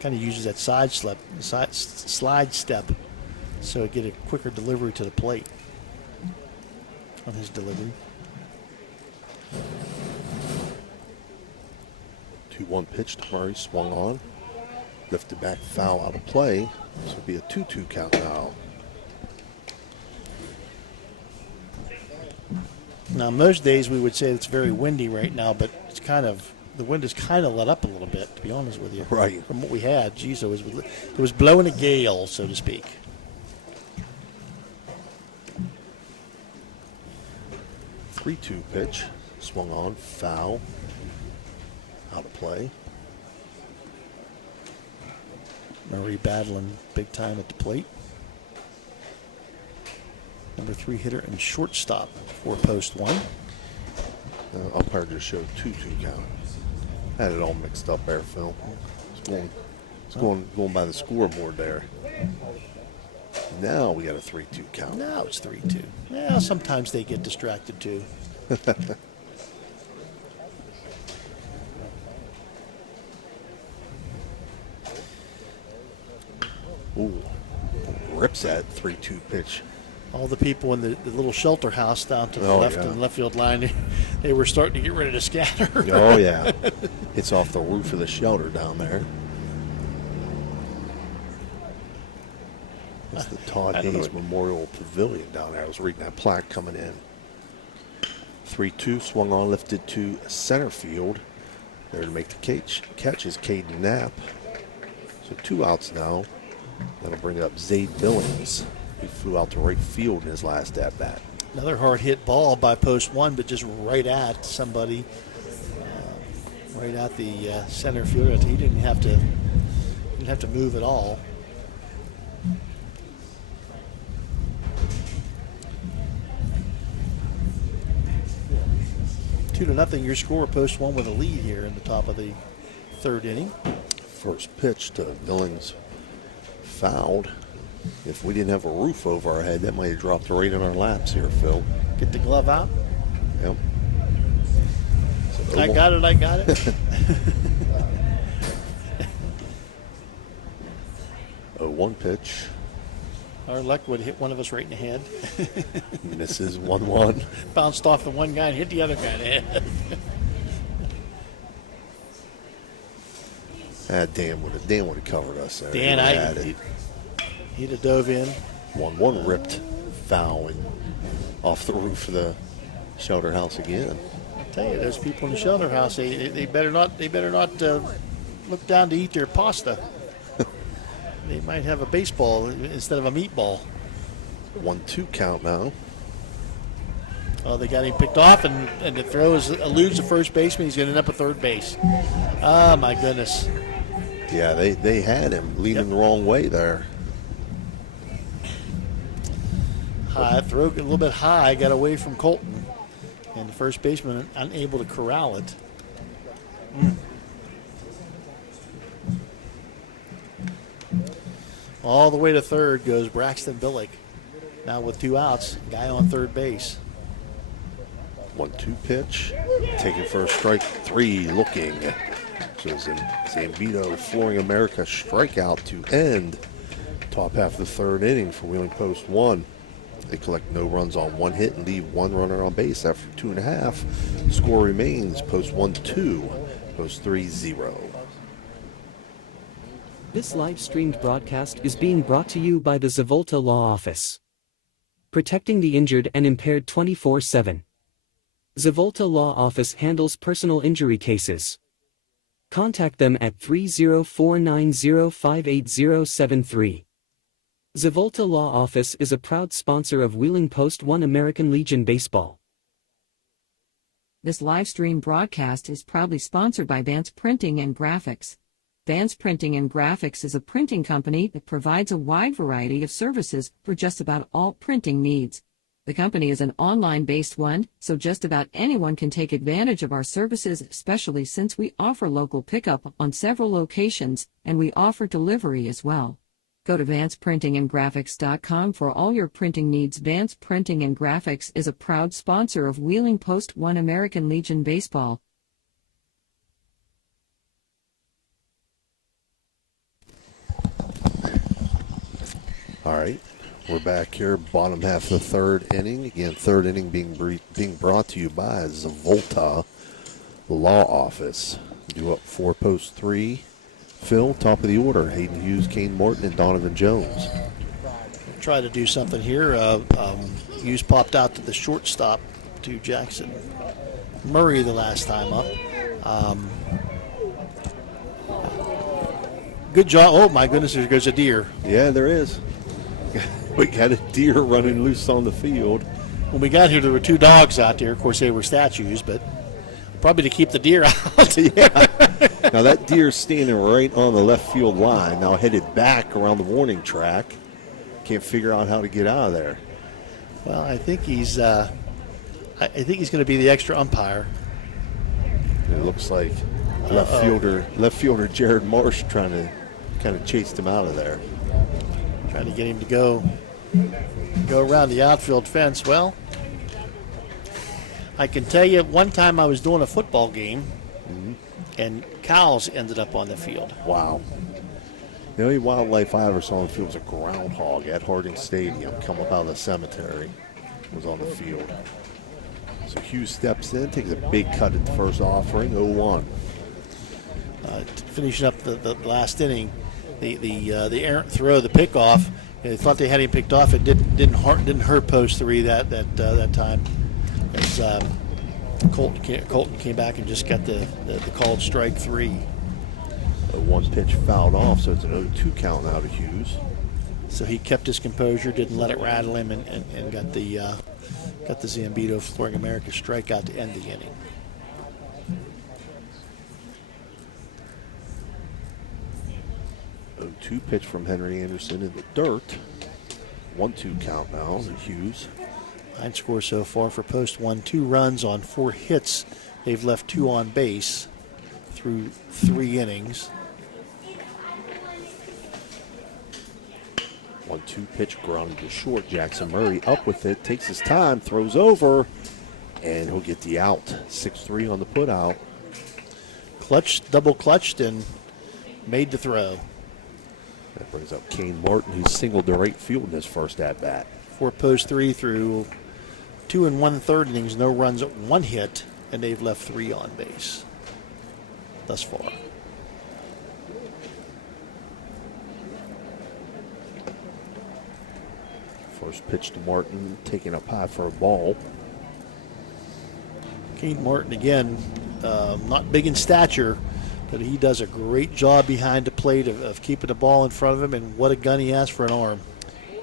Kind of uses that slide step so get a quicker delivery to the plate on his delivery. 2-1 pitch to Murray, swung on. Lifted back, foul out of play. This will be a 2-2 count now. Now, most days we would say it's very windy right now, but it's the wind has kind of let up a little bit, to be honest with you. Right. From what we had, geez, it was blowing a gale, so to speak. Three-two pitch, swung on, foul, out of play. Murray battling big time at the plate. Number 3 hitter and shortstop for post 1. Umpire just showed 2-2 count. Had it all mixed up there, Phil. It's going by the scoreboard there. Now we got a 3-2 count. Now it's 3-2. Yeah, sometimes they get distracted too. Ooh, rips that 3-2 pitch. All the people in the little shelter house down to the left and left field line, they were starting to get ready to scatter. Oh, yeah. It's off the roof of the shelter down there. It's the Todd Hayes Memorial Pavilion down there. I was reading that plaque coming in. 3-2, swung on, lifted to center field. There to make the catch is Caden Knapp. So 2 outs now. That'll bring up Zade Billings. He flew out to right field in his last at-bat. Another hard hit ball by post 1, but just right at somebody, right at the center fielder. He didn't have to move at all. Two to nothing. Your score, post 1 with a lead here in the top of the 3rd inning. First pitch to Billings, fouled. If we didn't have a roof over our head, that might have dropped right in our laps here, Phil. Get the glove out. Yep. So I got it. 0-1 pitch. Our luck would hit one of us right in the head. Misses 1-1. Bounced off the one guy and hit the other guy in the head. Dan would have covered us there. He'd have dove in. 1-1 ripped foul and off the roof of the shelter house again. I tell you, those people in the shelter house, they better not look down to eat their pasta. They might have a baseball instead of a meatball. 1-2 count now. Oh, they got him picked off, and the throw eludes the first baseman. He's going to end up at third base. Oh, my goodness. Yeah, they had him leaning the wrong way there. High throw, a little bit high, got away from Colton, and the first baseman unable to corral it. All the way to third goes Braxton Billick. Now with 2 outs, guy on third base. 1-2 pitch. Taking first strike, 3 looking. So Zambito Flooring America strikeout to end top half of the 3rd inning for Wheeling Post 1. They collect no runs on 1 hit and leave 1 runner on base after 2.5. Score remains Post 1 2, Post 3 0. This live streamed broadcast is being brought to you by the Zavolta Law Office. Protecting the injured and impaired 24/7. Zavolta Law Office handles personal injury cases. Contact them at 30490580073. Zavolta Law Office is a proud sponsor of Wheeling Post 1 American Legion Baseball. This live stream broadcast is proudly sponsored by Vance Printing and Graphics. Vance Printing and Graphics is a printing company that provides a wide variety of services for just about all printing needs. The company is an online-based one, so just about anyone can take advantage of our services, especially since we offer local pickup on several locations, and we offer delivery as well. Go to vanceprintingandgraphics.com for all your printing needs. Vance Printing and Graphics is a proud sponsor of Wheeling Post 1 American Legion Baseball. All right, we're back here, bottom half of the third inning. Again, third inning being brought to you by Zavolta Law Office. Due up 4 post 3. Phil, top of the order, Hayden Hughes, Kane Morton, and Donovan Jones. Try to do something here. Hughes popped out to the shortstop to Jackson Murray the last time up. Good job. Oh, my goodness, there goes a deer. Yeah, there is. We got a deer running loose on the field. When we got here, there were 2 dogs out there. Of course, they were statues, but probably to keep the deer out. Yeah. Now, that deer's standing right on the left field line, now headed back around the warning track. Can't figure out how to get out of there. Well, I think he's going to be the extra umpire. It looks like left fielder Jared Marsh trying to kind of chase him out of there. Trying to get him to go around the outfield fence. Well, I can tell you, one time I was doing a football game, and cows ended up on the field. Wow. The only wildlife I ever saw on the field was a groundhog at Harding Stadium. Come up out of the cemetery, was on the field. So Hughes steps in, takes a big cut at the first offering, 0-1. Finishing up the last inning, the errant throw, the pickoff. They thought they had him picked off. It didn't hurt post 3 that time. As Colton came back and just got the called strike 3. A 1 pitch fouled off, so it's an 0-2 count now to Hughes. So he kept his composure, didn't let it rattle him, and got the Zambito Flooring America strikeout to end the inning. A 2 pitch from Henry Anderson in the dirt. 1-2 count now to Hughes. Line score so far for post 1, 2 runs on 4 hits. They've left 2 on base through 3 innings. 1-2 pitch grounded to short. Jackson Murray up with it, takes his time, throws over, and he'll get the out. 6-3 on the put out. Double clutched and made the throw. That brings up Kane Martin, who singled to right field in his first at bat. For post 3 through 2 1/3 innings, no runs, 1 hit, and they've left 3 on base thus far. First pitch to Martin, taking up high for a ball. Kane Martin, again, not big in stature, but he does a great job behind the plate of keeping the ball in front of him, and what a gun he has for an arm.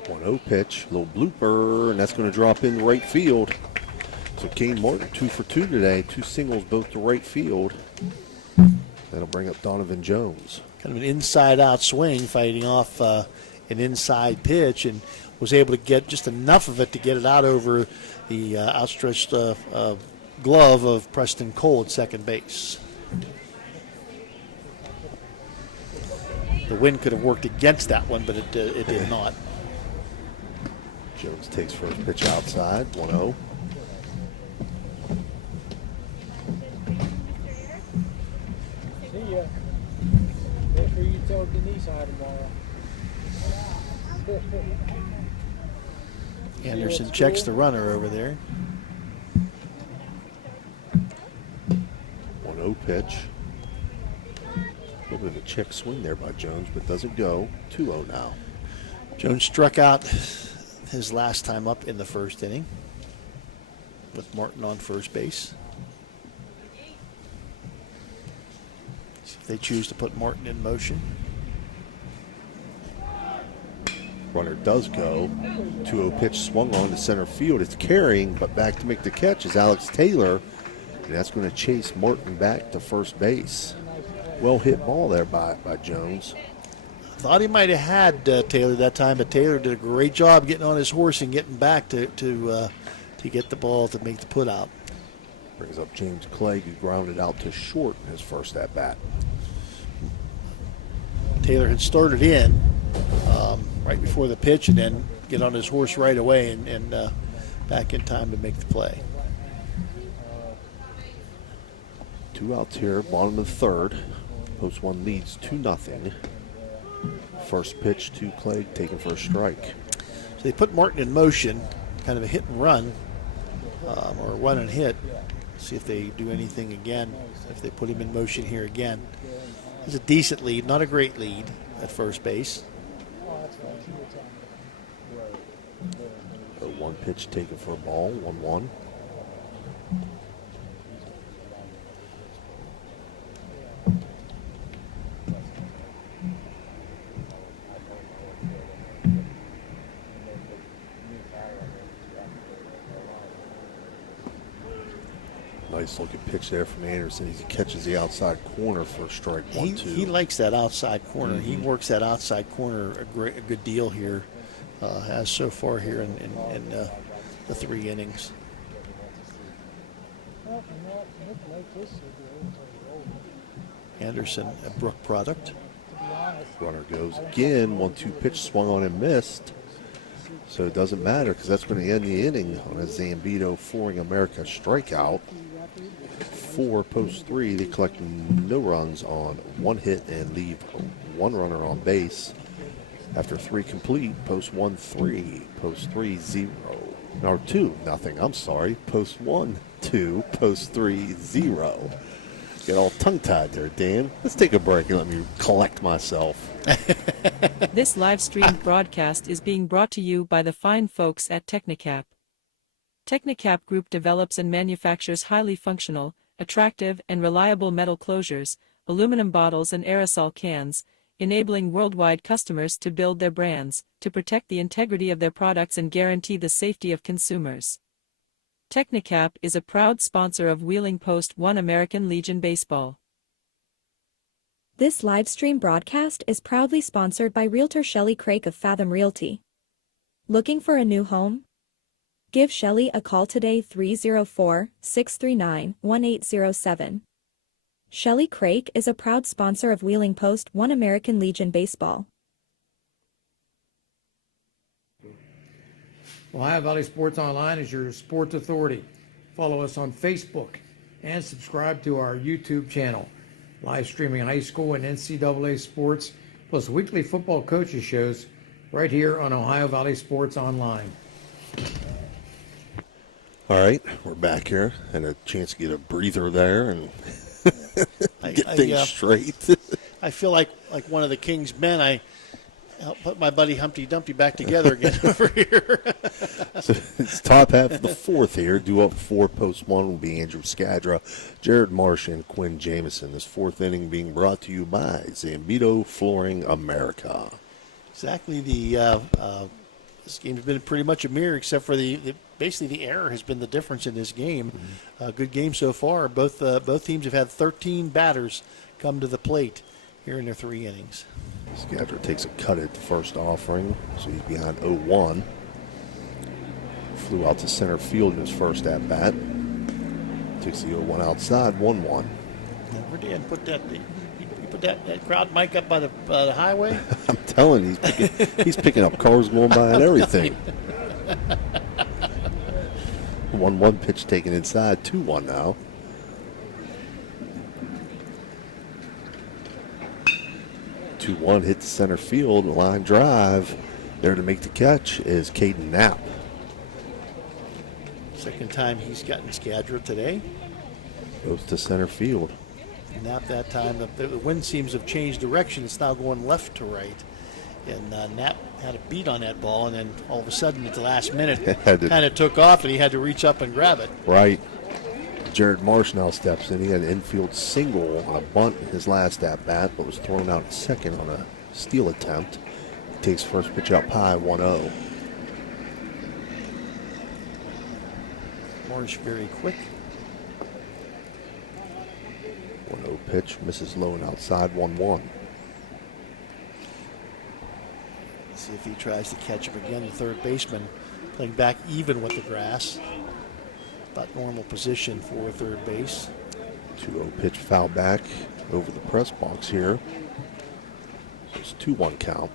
1-0 pitch, little blooper, and that's going to drop in right field. So Kane Martin 2 for 2 today, 2 singles both to right field. That'll bring up Donovan Jones. Kind of an inside-out swing, fighting off an inside pitch, and was able to get just enough of it to get it out over the outstretched glove of Preston Cole at second base. The wind could have worked against that one, but it did not. Jones takes first pitch outside, 1-0. See ya. Make sure you tell Denise hi tomorrow. Anderson checks the runner over there. 1-0 pitch. A little bit of a check swing there by Jones, but doesn't go. 2-0 now. Jones struck out his last time up in the first inning with Martin on first base. See if they choose to put Martin in motion. Runner does go. 2-0 pitch swung on to center field. It's carrying, but back to make the catch is Alex Taylor. And that's going to chase Martin back to first base. Well hit ball there by Jones. Thought he might have had Taylor that time, but Taylor did a great job getting on his horse and getting back to get the ball to make the put out. Brings up James Clegg, who grounded out to short in his first at bat. Taylor had started in right before the pitch and then get on his horse right away and back in time to make the play. 2 outs here, bottom of the third. Post 1 leads 2-0. First pitch to Clegg, taken for a strike. So they put Martin in motion, kind of a hit and run, or run and hit. See if they do anything again, if they put him in motion here again. It's a decent lead, not a great lead at first base. 1 pitch taken for a ball, 1-1. Nice looking pitch there from Anderson. He catches the outside corner for a strike, 1-2. He likes that outside corner. Mm-hmm. He works that outside corner a good deal here, has so far here in the 3 innings. Anderson, a Brook product. Runner goes again. 1-2 pitch swung on and missed. So it doesn't matter because that's going to end the inning on a Zambito Flooring America strikeout. 4 post 3. They collect no runs on 1 hit and leave 1 runner on base. After 3 complete, post 1 3, post 3 0. Or 2-0. I'm sorry. Post 1 2, post 3 0. Get all tongue-tied there, Dan. Let's take a break and let me collect myself. This live stream broadcast is being brought to you by the fine folks at Technicap. Technicap Group develops and manufactures highly functional, attractive, and reliable metal closures, aluminum bottles and aerosol cans, enabling worldwide customers to build their brands, to protect the integrity of their products and guarantee the safety of consumers. Technicap is a proud sponsor of Wheeling Post 1 American Legion Baseball. This live stream broadcast is proudly sponsored by Realtor Shelley Craik of Fathom Realty. Looking for a new home? Give Shelley a call today, 304-639-1807. Shelley Craik is a proud sponsor of Wheeling Post 1 American Legion Baseball. Ohio Valley Sports Online is your sports authority. Follow us on Facebook and subscribe to our YouTube channel. Live streaming high school and NCAA sports, plus weekly football coaches shows right here on Ohio Valley Sports Online. All right, we're back here and a chance to get a breather there and get things straight. I feel like one of the King's men. I helped put my buddy Humpty Dumpty back together again over here. So it's top half of the 4th here. Due up 4, post 1 will be Andrew Skadra, Jared Marsh, and Quinn Jamison. This 4th inning being brought to you by Zambito Flooring America. Exactly. This game's been pretty much a mirror, except for basically the error has been the difference in this game. Mm-hmm. Good game so far. Both teams have had 13 batters come to the plate here in their 3 innings. Skadra takes a cut at the first offering, so he's behind 0-1. Flew out to center field in his first at bat. Takes the 0-1 outside, 1-1. Where Dan put that? You put that crowd mic up by the highway? I'm telling you, he's picking up cars going by and everything. 1-1 pitch taken inside, 2-1 now. 2-1 hits center field, line drive. There to make the catch is Caden Knapp. Second time he's gotten Skadra today. Goes to center field. Knapp that time, the wind seems to have changed direction. It's now going left to right. And Knapp had a beat on that ball, and then all of a sudden at the last minute Had to- kind of took off, and he had to reach up and grab it. Right. Jared Marsh now steps in. He had an infield single on a bunt in his last at bat, but was thrown out at second on a steal attempt. He takes first pitch up high, 1-0. Marsh very quick. 1-0 pitch, misses low and outside, 1-1. See if he tries to catch him again. The third baseman playing back even with the grass. About normal position for third base. 2-0 pitch, foul back over the press box here. So it's 2-1 count.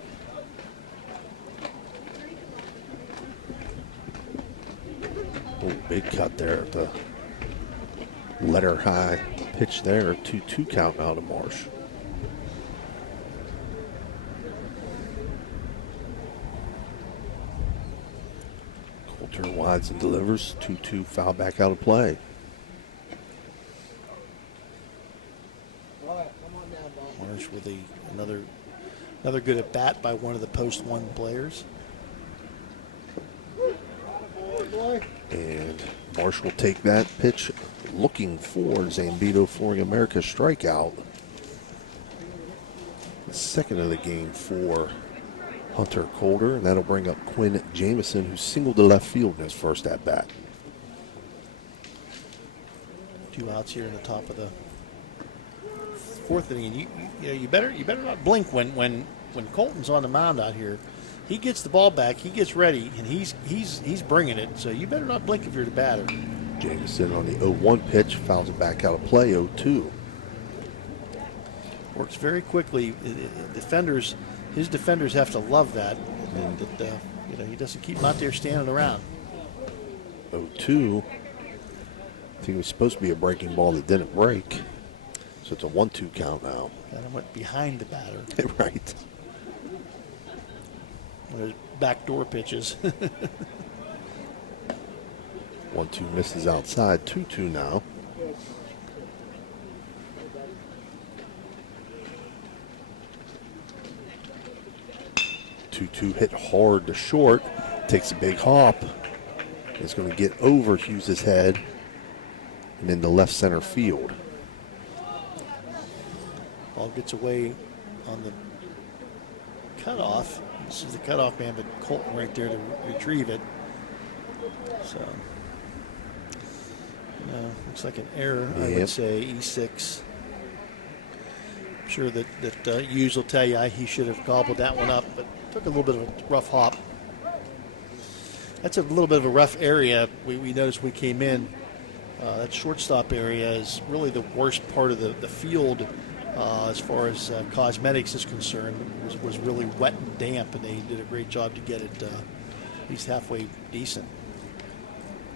Oh, big cut there at the letter high pitch there. 2-2 count now to Marsh. Coulter wides and delivers. 2-2 foul back out of play. Marsh with another good at bat by one of the post one players. And Marsh will take that pitch, looking for Zambito Flooring America strikeout. The second of the game for Hunter Coulter, and that'll bring up Quinn Jamison, who singled to left field in his first at bat. 2 outs here in the top of the fourth inning. And you better not blink when Colton's on the mound out here. He gets the ball back, he gets ready, and he's bringing it. So you better not blink if you're the batter. Jamison on the 0-1 pitch, fouls it back out of play, 0-2. Works very quickly. His defenders have to love that. He doesn't keep him out there standing around. 0-2. I think it was supposed to be a breaking ball that didn't break. So it's a 1-2 count now. Kind of went behind the batter. Right. There's backdoor pitches. 1-2 misses outside. 2-2 now. Hit hard to short. Takes a big hop. It's going to get over Hughes' head and into left center field. Ball gets away on the cutoff. This is the cutoff man, but Colton right there to retrieve it. So, looks like an error, I would say, E6. I'm sure that Hughes will tell you he should have gobbled that one up, but took a little bit of a rough hop. That's a little bit of a rough area. We noticed we came in. That shortstop area is really the worst part of the field as far as cosmetics is concerned. It was really wet and damp, and they did a great job to get it at least halfway decent.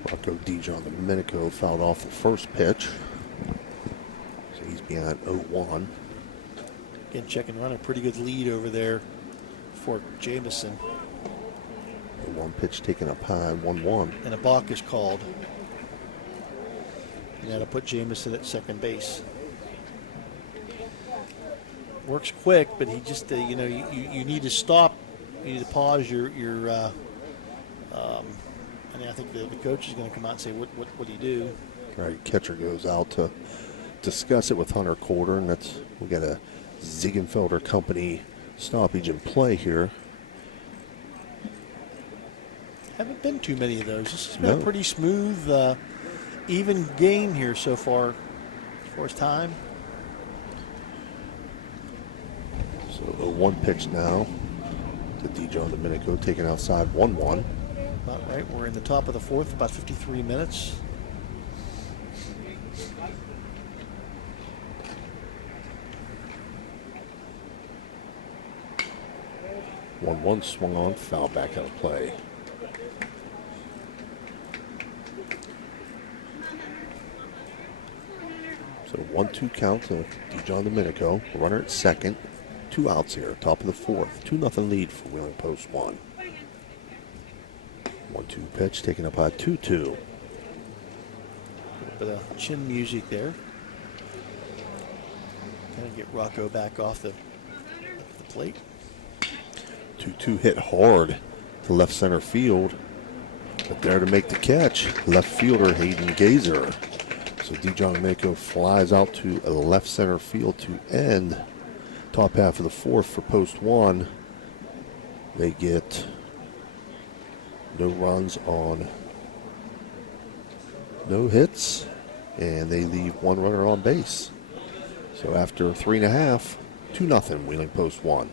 Rocco Dijon Domenico fouled off the first pitch. So he's behind 0-1. Again, check and run a pretty good lead over there for Jamison. The 1 pitch taken up high, 1-1. And a balk is called. And that'll put Jamison at second base. Works quick, but he just, you need to stop. You need to pause your and I think the coach is going to come out and say, what do you do? Right, catcher goes out to discuss it with Hunter Coulter, and we got a Ziegenfelder Company stoppage in play here. Haven't been too many of those. This has been a pretty smooth, even game here so far, as far as time. So a 1 pitch now to Dijon Domenico, taken outside, 1-1. About right. We're in the top of the fourth, about 53 minutes. One swung on, foul back out of play. So 1-2 count to Dijon Domenico. Runner at second. 2 outs here, top of the fourth. 2-0 lead for Wheeling Post 1. 1-2 pitch taken up by 2-2. A little bit of chin music there. Kind of get Rocco back off the plate. 2-2 hit hard to left center field. But there to make the catch, left fielder Hayden Gazer. So Dijon Mako flies out to left center field to end top half of the fourth for post one. They get no runs on no hits, and they leave one runner on base. So after 3.5, 2-0, Wheeling post one.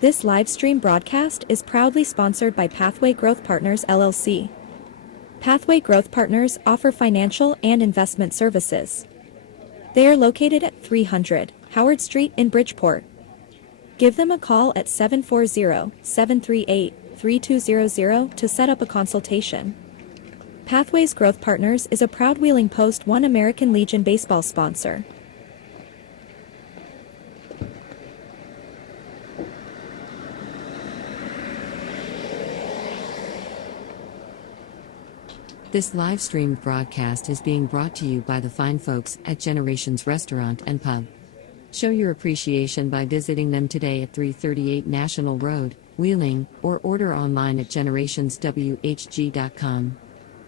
This live stream broadcast is proudly sponsored by Pathway Growth Partners LLC. Pathway Growth Partners offer financial and investment services. They are located at 300 Howard Street in Bridgeport. Give them a call at 740-738-3200 to set up a consultation. Pathways Growth Partners is a proud Wheeling Post 1 American Legion baseball sponsor. This live streamed broadcast is being brought to you by the fine folks at Generations Restaurant and Pub. Show your appreciation by visiting them today at 338 National Road, Wheeling, or order online at generationswhg.com.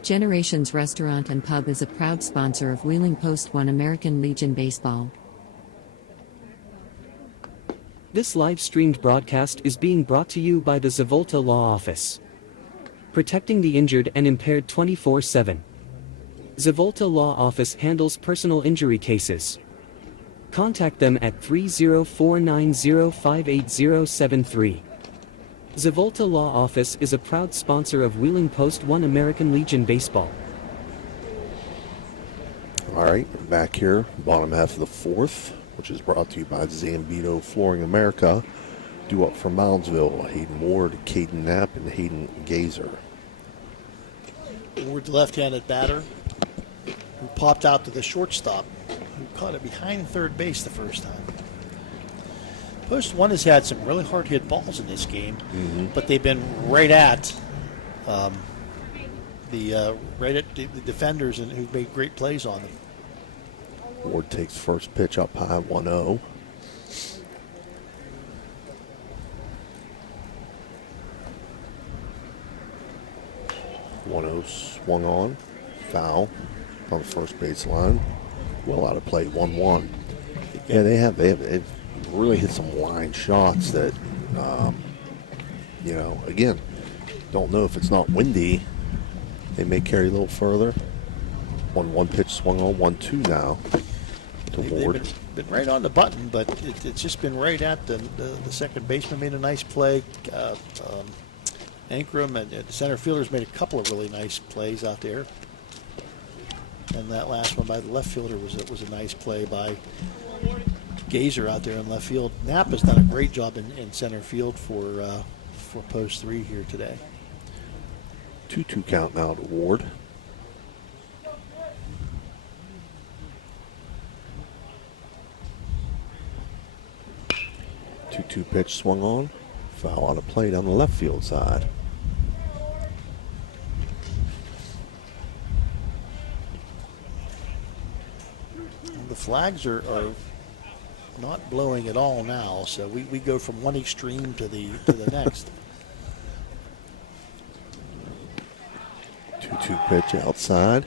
Generations Restaurant and Pub is a proud sponsor of Wheeling Post 1 American Legion Baseball. This live streamed broadcast is being brought to you by the Zavolta Law Office. Protecting the injured and impaired 24/7. Zavolta Law Office handles personal injury cases. Contact them at 304905873. Zavolta Law Office is a proud sponsor of Wheeling Post 1 American Legion Baseball. All right, we're back here, bottom half of the fourth, which is brought to you by Zambito Flooring America. Due up from Moundsville, Hayden Ward, Caden Knapp, and Hayden Gazer. Ward's left-handed batter who popped out to the shortstop, who caught it behind third base the first time. Post one has had some really hard-hit balls in this game, but they've been right at the defenders and who've made great plays on them. Ward takes first pitch up high, 1-0. Swung on, foul on the first baseline. Well out of play, 1-1. Yeah, they've really hit some line shots that, again, don't know if it's not windy, they may carry a little further. 1-1 pitch swung on, 1-2 now to Ward. They've been right on the button, but it's just been right at the second baseman made a nice play. Ankrum and the center fielders made a couple of really nice plays out there. And that last one by the left fielder was a nice play by Gazer out there in left field. Knapp has done a great job in center field for post three here today. 2-2 count now to Ward. Two pitch swung on. Foul out of play down the left field side. The flags are not blowing at all now, so we go from one extreme to the next. 2-2 pitch outside.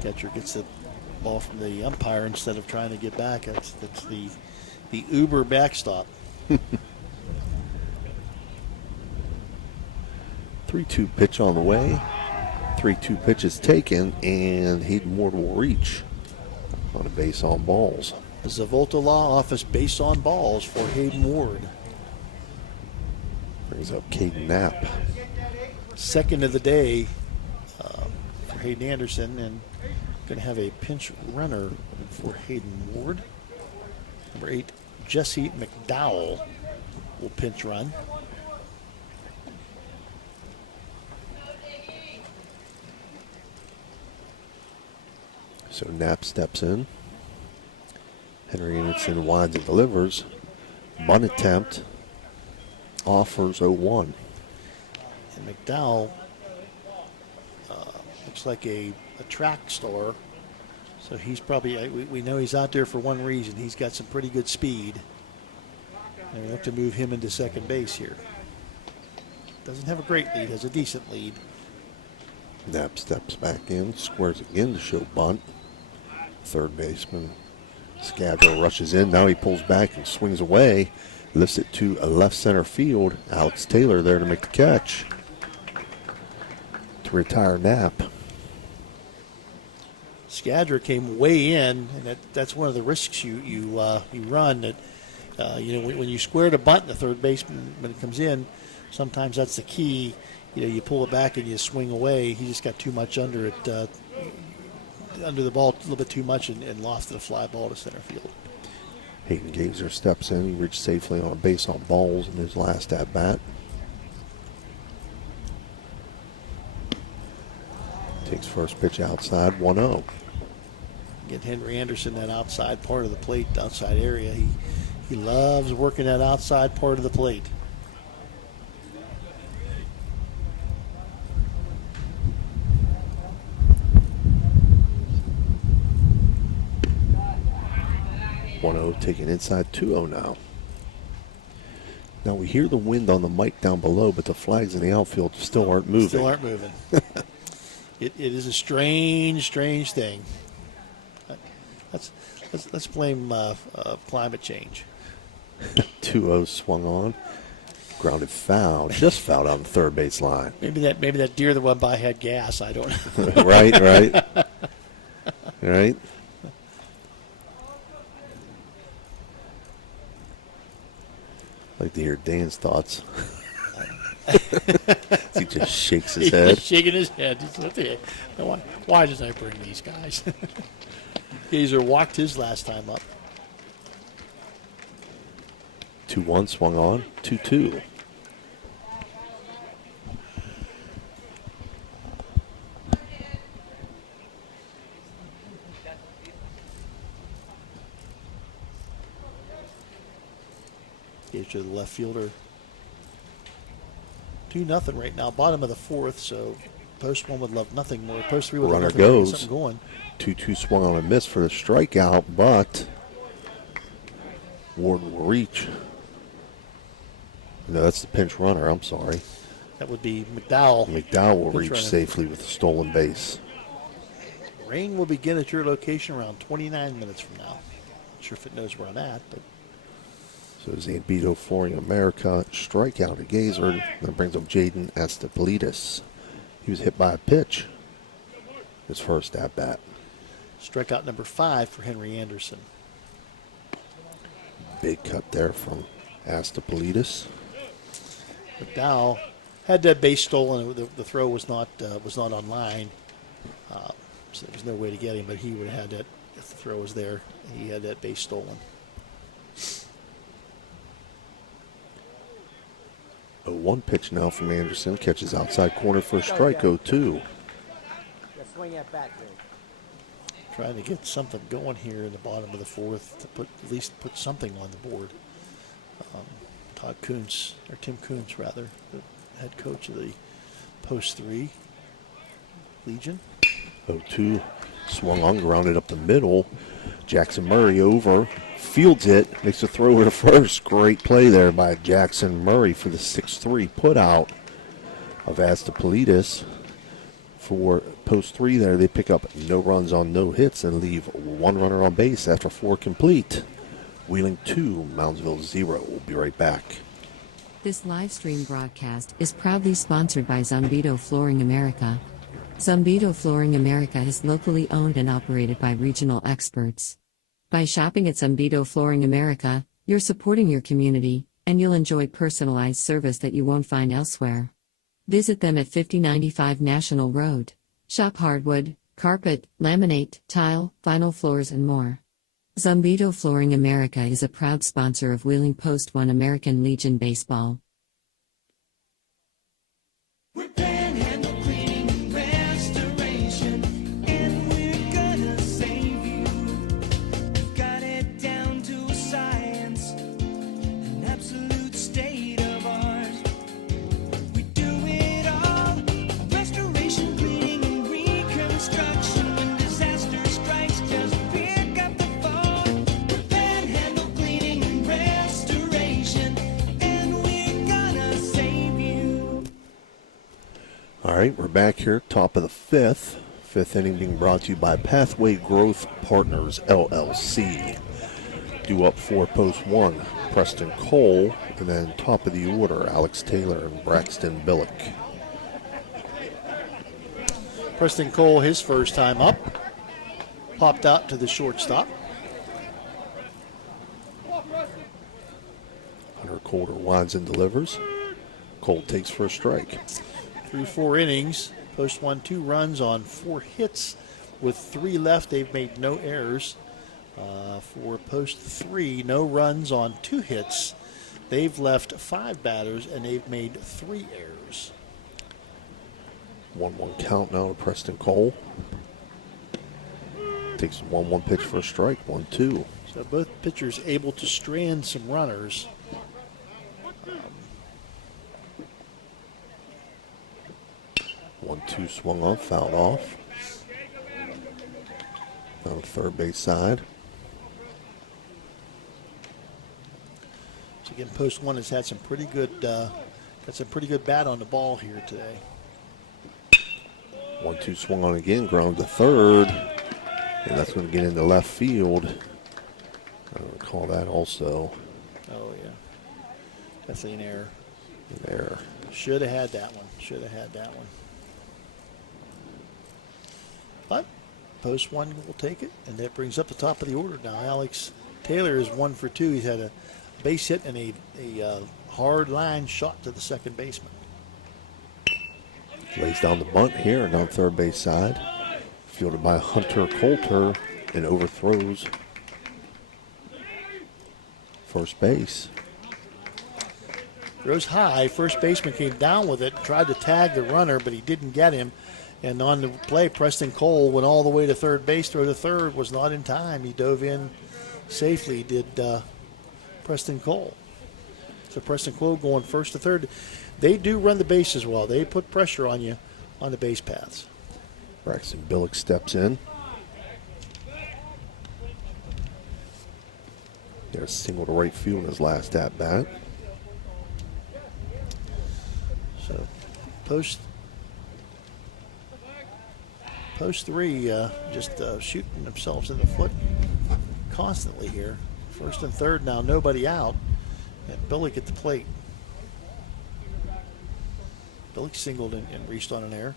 Catcher gets the ball from the umpire instead of trying to get back. That's the Uber backstop. 3-2 pitch on the way. 3-2 pitch is taken, and Hayden Ward will reach on a base on balls. The Zavolta Law Office base on balls for Hayden Ward. Brings up Caden Knapp. Second of the day for Hayden Anderson, and going to have a pinch runner for Hayden Ward. Number 8, Jesse McDowell will pinch run. So Knapp steps in. Henry Anderson winds and delivers. Bunt attempt. Offers 0-1. And McDowell Looks like a track star. So he's probably, we know he's out there for one reason. He's got some pretty good speed. And we have to move him into second base here. Doesn't have a great lead, has a decent lead. Knapp steps back in, squares again to show bunt. Third baseman Scadro rushes in. Now he pulls back and swings away. Lifts it to a left center field. Alex Taylor there to make the catch to retire Knapp. Scadra came way in, and that's one of the risks you run. That when you square the bunt, the third baseman when it comes in, sometimes that's the key. You pull it back and you swing away. He just got too much under it, under the ball a little bit too much, and lofted a fly ball to center field. Hayden Gazer steps in. He reached safely on a base on balls in his last at bat. Takes first pitch outside, 1-0. Get Henry Anderson that outside part of the plate, outside area. He loves working that outside part of the plate. Taking inside, 2-0 now. Now we hear the wind on the mic down below, but the flags in the outfield still aren't moving. Still aren't moving. It is a strange thing. Let's blame climate change. 2-0 swung on. Grounded foul. Just fouled on the third base line. Maybe that deer that went by had gas. I don't know. Right. Right. I'd like to hear Dan's thoughts. He just shakes his head. He's shaking his head. Why did I bring these guys? Gazer walked his last time up. 2-1 swung on. 2-2. To the left fielder. 2-0 right now. Bottom of the fourth, so post one would love nothing more. Post three would love Runner nothing more. Get goes. something going. 2-2 swung on a miss for the strikeout, but Ward will reach. No, that's the pinch runner. I'm sorry. That would be McDowell. McDowell will Pinch reach runner. safely with a stolen base. Rain will begin at your location around 29 minutes from now. Not sure if it knows where I'm at, but So Zambito Flooring America strikeout to Gazer. That brings up Jaden Astapolitis. He was hit by a pitch. His first at bat. strikeout number 5 for Henry Anderson. Big cut there from Astapolitis. McDowell had that base stolen. The throw was not on line, so there was no way to get him. But he would have had that if the throw was there. He had that base stolen. 0-1 pitch now from Anderson. Catches outside corner for a strike. 0-2. Swing that back, dude. Trying to get something going here in the bottom of the fourth to at least put something on the board. Tim Kuntz, rather, the head coach of the Post 3 Legion. 0-2. Swung on, grounded up the middle. Jackson Murray over. Fields it. Makes a throw to first. Great play there by Jackson Murray for the 6-3 put out of Astapolitis. For Post 3 there, they pick up no runs on no hits and leave one runner on base after 4 complete. Wheeling 2, Moundsville 0. We'll be right back. This live stream broadcast is proudly sponsored by Zumbito Flooring America. Zumbito Flooring America is locally owned and operated by regional experts. By shopping at Zumbito Flooring America, you're supporting your community, and you'll enjoy personalized service that you won't find elsewhere. Visit them at 5095 National Road. Shop hardwood, carpet, laminate, tile, vinyl floors and more. Zumbito Flooring America is a proud sponsor of Wheeling Post 1 American Legion Baseball. We're Panhandle Cleaning and Restoration, and we're gonna save you. We've got it down to a science, an absolute state of art. We do it all, restoration, cleaning, and All right, we're back here, top of the fifth. Fifth inning being brought to you by Pathway Growth Partners, LLC. Due up for post one, Preston Cole, and then top of the order, Alex Taylor and Braxton Billick. Preston Cole, his first time up, popped out to the shortstop. Hunter Coulter winds and delivers. Cole takes for a strike. Through 4 innings, post one, 2 runs on 4 hits. With 3 left, they've made no errors. For post 3, no runs on 2 hits. They've left 5 batters, and they've made 3 errors. 1-1 count now to Preston Cole. Takes a 1-1 pitch for a strike, 1-2. So both pitchers able to strand some runners. 1-2 swung on, fouled off. On the third base side. So again, post one has had some pretty good, got some pretty good bat on the ball here today. 1-2 swung on again, ground to third. And that's going to get into left field. I don't recall that also. Oh, yeah. Definitely an error. An error. Should have had that one. Should have had that one. But post one will take it, and that brings up the top of the order now. Alex Taylor is 1 for 2. He's had a base hit and a hard line shot to the second baseman. Lays down the bunt here and on third base side. Fielded by Hunter Coulter and overthrows first base. Throws high. First baseman came down with it, tried to tag the runner, but he didn't get him. And on the play, Preston Cole went all the way to third base. Throw to third was not in time. He dove in safely, did Preston Cole. So Preston Cole going first to third. They do run the bases well. They put pressure on you on the base paths. Braxton Billick steps in. Got a single to right field in his last at bat. So post 3 just shooting themselves in the foot constantly here. First and third now, nobody out. And Billick at the plate. Billick singled and reached on an error.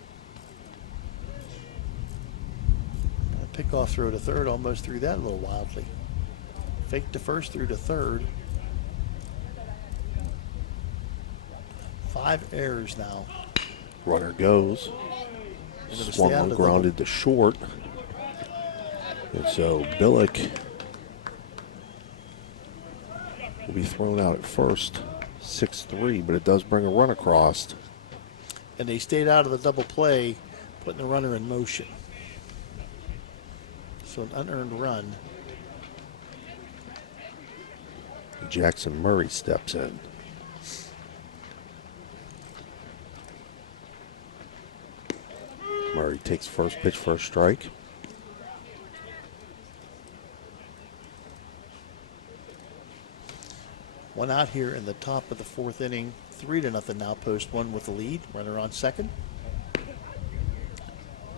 Pickoff throw to third, almost threw that a little wildly. Fake to first, through to third. 5 errors now. Runner goes. Swung on, grounded to short. And so Billick will be thrown out at first. 6-3, but it does bring a run across. And they stayed out of the double play, putting the runner in motion. So an unearned run. Jackson Murray steps in. Murray takes first pitch for a strike. One out here in the top of the 4th inning. 3-0 now, post one with the lead. Runner on second.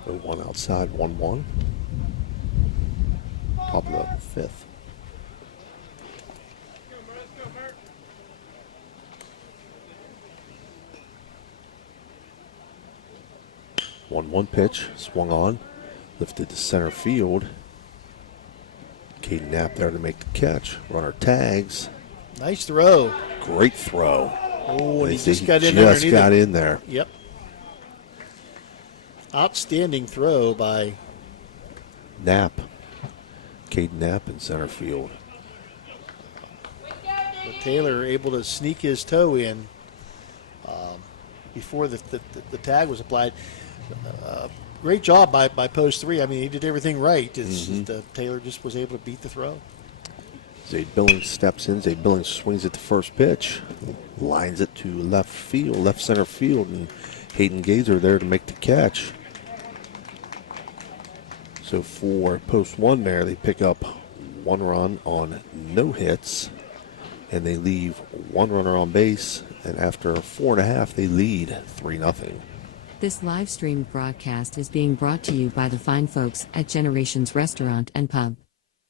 1 outside, 1-1. Top of the 5th. One pitch, swung on, lifted to center field. Caden Knapp there to make the catch. Runner tags. Nice throw. Great throw. Oh, and he Just got in there. Just got in there. Yep. Outstanding throw by Knapp. Caden Knapp in center field. But Taylor able to sneak his toe in before the tag was applied. Great job by post 3. I mean, he did everything right. Taylor just was able to beat the throw. Zade Billings steps in. Zade Billings swings at the first pitch. Lines it to left field, left center field, and Hayden Gazer there to make the catch. So for post 1 there, they pick up 1 run on no hits, and they leave 1 runner on base, and after 4.5, they lead 3-0. This live streamed broadcast is being brought to you by the fine folks at Generations Restaurant and Pub.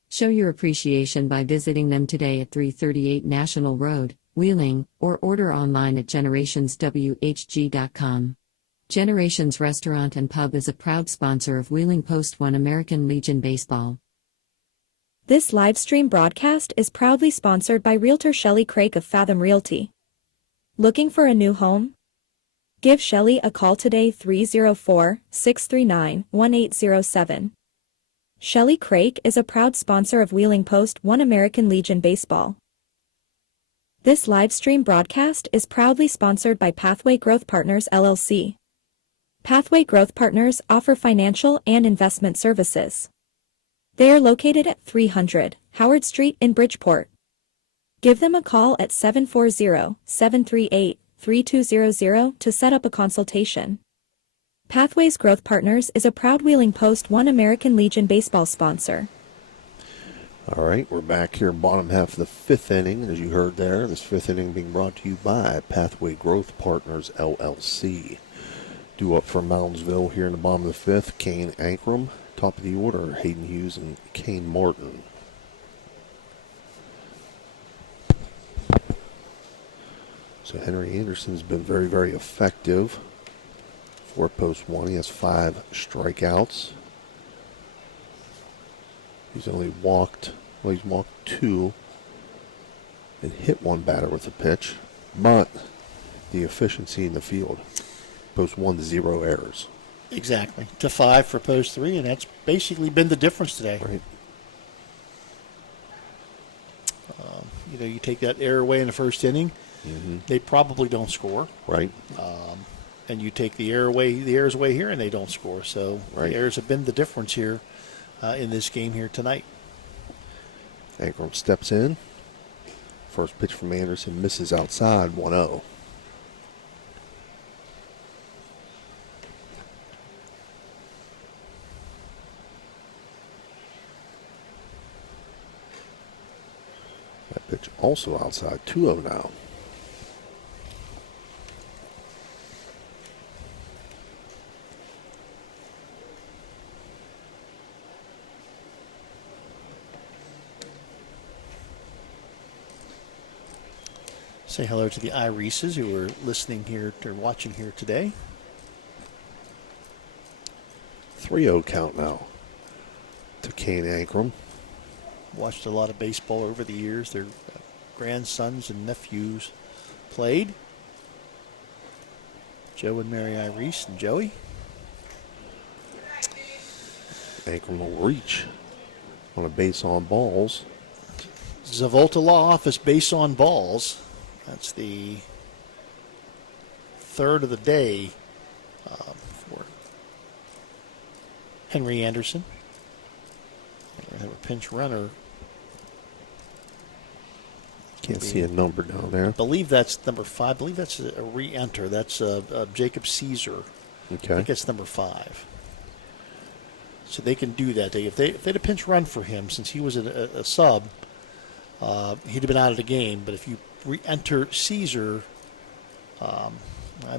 Show your appreciation by visiting them today at 338 National Road, Wheeling, or order online at generationswhg.com. Generations Restaurant and Pub is a proud sponsor of Wheeling Post-1 American Legion Baseball. This live stream broadcast is proudly sponsored by Realtor Shelley Craig of Fathom Realty. Looking for a new home? Give Shelley a call today 304-639-1807. Shelley Craig is a proud sponsor of Wheeling Post-1 American Legion Baseball. This live stream broadcast is proudly sponsored by Pathway Growth Partners LLC. Pathway Growth Partners offer financial and investment services. They are located at 300 Howard Street in Bridgeport. Give them a call at 740-738-3200 to set up a consultation. Pathways Growth Partners is a proud Wheeling Post-1 American Legion Baseball sponsor. All right, we're back here, bottom half of the fifth inning. As you heard there, this fifth inning being brought to you by Pathway Growth Partners, LLC. Due up for Moundsville here in the bottom of the fifth, Kane Ankrum. Top of the order, Hayden Hughes and Kane Martin. So Henry Anderson's been very, very effective for Post-1. He has 5 strikeouts. He's only walked, he's walked 2 and hit 1 batter with a pitch, but the efficiency in the field. Post-1, 0 errors. Exactly. To 5 for Post-3, and that's basically been the difference today. Right. You take that error away in the first inning, they probably don't score. Right. And you take the errors away here, and they don't score. So the errors have been the difference here in this game here tonight. Ankrum steps in. First pitch from Anderson misses outside, 1-0. That pitch also outside, 2-0 now. Say hello to the Irises who are listening here or watching here today. 3-0 count now to Kane Ankrum. Watched a lot of baseball over the years. Their grandsons and nephews played. Joe and Mary Irise and Joey. Ankrum will reach on a base on balls. Zavolta Law Office base on balls. That's the third of the day for Henry Anderson. We have a pinch runner. Can't see a number down there. I believe that's number 5. I believe that's a re-enter. That's Jacob Caesar. Okay. I think that's number 5. So they can do that. If they had a pinch run for him, since he was a sub, he'd have been out of the game. But if you re-enter Caesar, I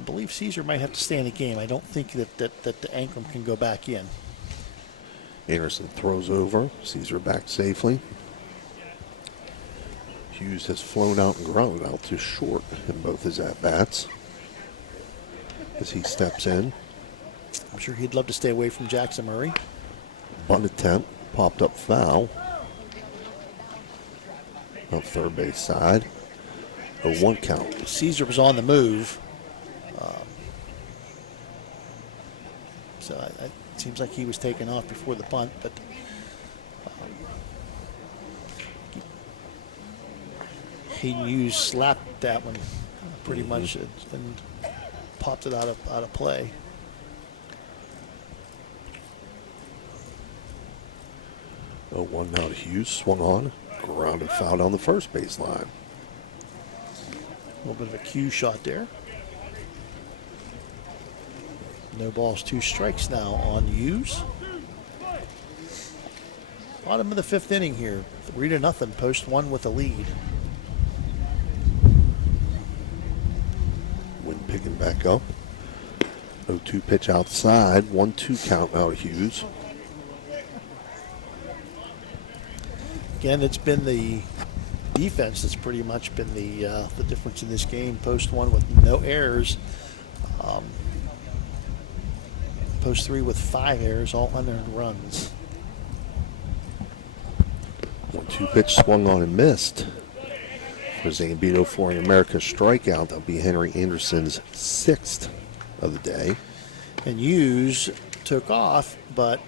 believe Caesar might have to stay in the game. I don't think that the Ankrum can go back in. Anderson throws over. Caesar back safely. Hughes has flown out and grounded out to short in both his at-bats as he steps in. I'm sure he'd love to stay away from Jackson Murray. Bunt attempt, popped up foul. Up third base side. A 1 count. Caesar was on the move. So it seems like he was taken off before the bunt, but Hayden Hughes slapped that one pretty much and popped it out of play. Oh, 1 now to Hughes, swung on, grounded foul down the first base line. A little bit of a cue shot there. No balls, 2 strikes now on Hughes. Bottom of the 5th inning here, 3-0, Post-1 with a lead. Wind picking back up. 0-2 pitch outside. 1-2 count now to Hughes. Again, it's been the defense that's pretty much been the difference in this game. Post 1 with no errors. Post 3 with 5 errors, all unearned runs. 1-2 pitch swung on and missed. For Zambito Flooring America strikeout, that'll be Henry Anderson's 6th of the day. And Hughes took off, but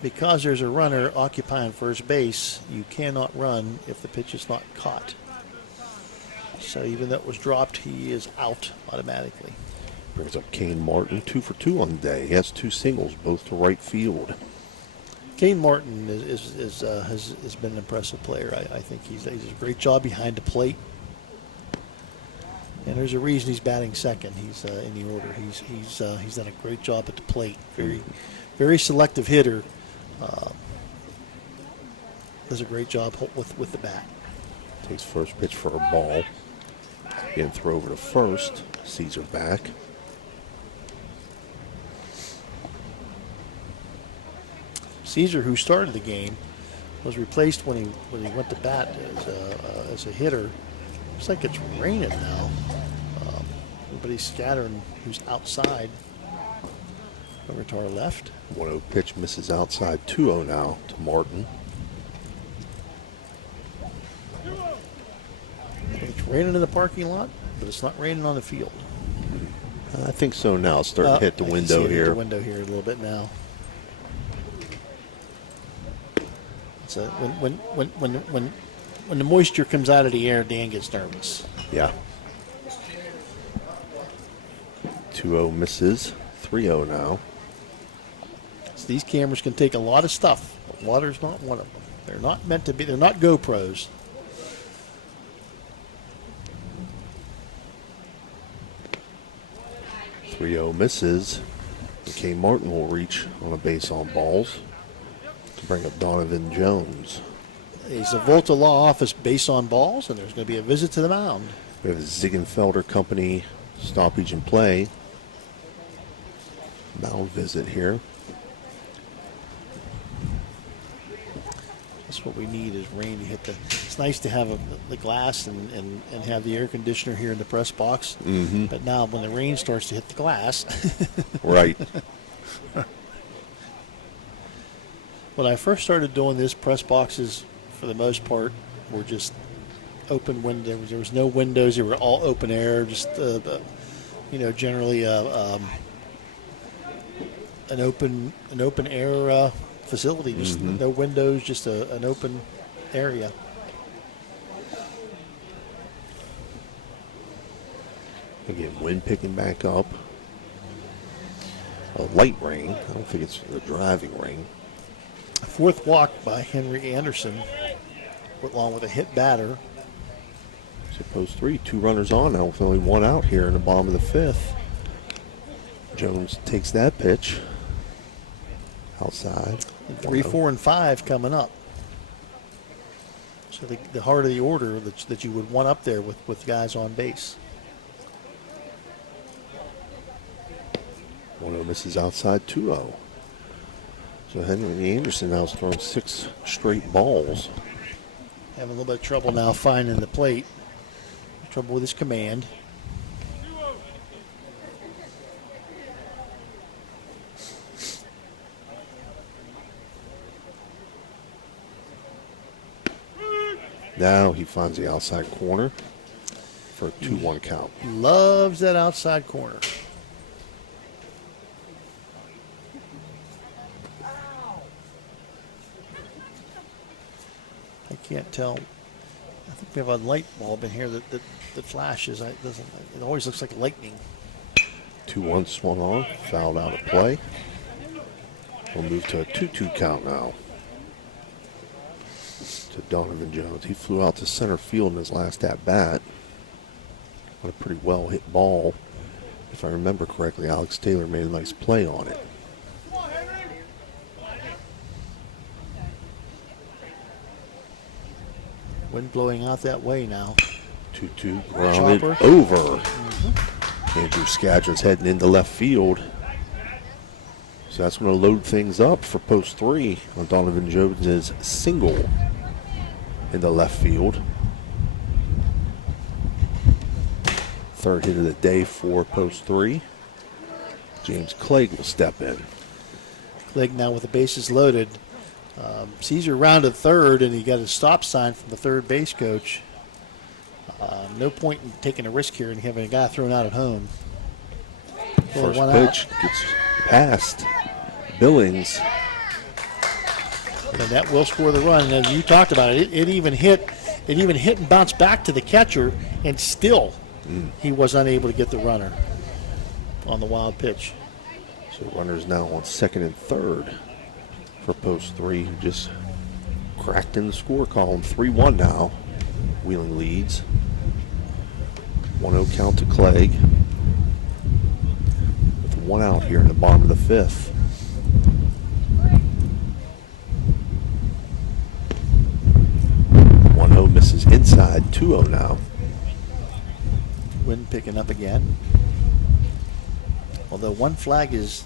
because there's a runner occupying first base, you cannot run if the pitch is not caught. So even though it was dropped, he is out automatically. Brings up Kane Martin, 2 for 2 on the day. He has 2 singles, both to right field. Kane Martin has been an impressive player. I think he does a great job behind the plate. And there's a reason he's batting second. He's in the order. He's done a great job at the plate. Very selective hitter. Does a great job with the bat. Takes first pitch for a ball. Again, throw over to first. Caesar back. Caesar, who started the game, was replaced when he went to bat as a hitter. Looks like it's raining now. Everybody's scattering who's outside. Over to our left. 1-0 pitch misses outside. 2-0 now to Martin. It's raining in the parking lot, but it's not raining on the field. I think so now. It's starting to hit the window here. The window here a little bit now. So when the moisture comes out of the air, Dan gets nervous. Yeah. 2-0 misses. 3-0 now. So these cameras can take a lot of stuff, but water's not one of them. They're not meant to be. They're not GoPros. Misses. K. Martin will reach on a base on balls to bring up Donovan Jones. It's a Volta Law Office base on balls, and there's going to be a visit to the mound. We have a Ziegenfelder Company stoppage and play. Mound visit here. That's what we need is rain to hit the. It's nice to have the glass and have the air conditioner here in the press box. Mm-hmm. But now when the rain starts to hit the glass. Right. When I first started doing this, press boxes, for the most part, were just open windows. There was no windows. They were all open air. Just generally an open air facility. Just no windows. Just an open area. Again, wind picking back up. A light rain. I don't think it's a driving rain. Fourth walk by Henry Anderson, along with a hit batter. Suppose 3, 2 runners on now with only 1 out here in the bottom of the 5th. Jones takes that pitch outside. 3, 4, and 5 coming up. So the heart of the order that you would want up there with guys on base. 1-0 misses outside. 2-0. So Henry Anderson now is throwing 6 straight balls. Having a little bit of trouble now finding the plate. Trouble with his command. Now he finds the outside corner for a 2-1 count. Loves that outside corner. I can't tell. I think we have a light bulb in here that flashes. It always looks like lightning. 2-1 swung on, fouled out of play. We'll move to a 2-2 count now to Donovan Jones. He flew out to center field in his last at-bat. On a pretty well hit ball. If I remember correctly, Alex Taylor made a nice play on it. Wind blowing out that way now. 2-2 grounded over. Andrew Skadron's heading into left field. So that's going to load things up for post 3 on Donovan Jones' single into left field. Third hit of the day for post 3. James Clegg will step in. Clegg now with the bases loaded. Caesar rounded third, and he got a stop sign from the third base coach. No point in taking a risk here and having a guy thrown out at home. First pitch gets past Billings. And that will score the run. And you talked about it. It even hit and bounced back to the catcher, and still he was unable to get the runner on the wild pitch. So runners now on second and third for post 3, who just cracked in the score column. 3-1 now. Wheeling leads. 1-0 count to Clegg. With one out here in the bottom of the fifth. Misses inside. 2-0 now. Wind picking up again. Although one flag is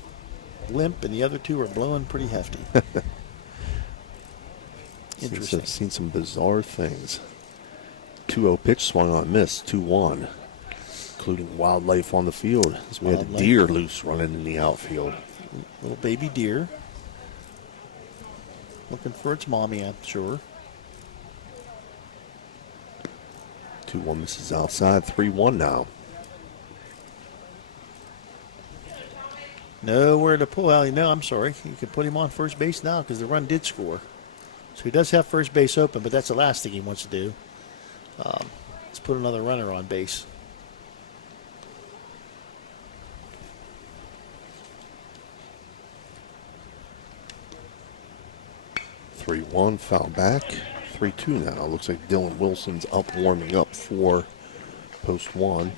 limp and the other two are blowing pretty hefty. Interesting. I've seen some bizarre things. 2-0 pitch swung on, miss. 2-1. Including wildlife on the field, as we had a deer loose running in the outfield. Little baby deer. Looking for its mommy, I'm sure. 2-1 misses outside. 3-1 now. Nowhere to pull. Well, no, I'm sorry. You can put him on first base now because the run did score. So he does have first base open, but that's the last thing he wants to do. Let's put another runner on base. (3-1) foul back. 3-2 now. Looks like Dylan Wilson's up warming up for post 1.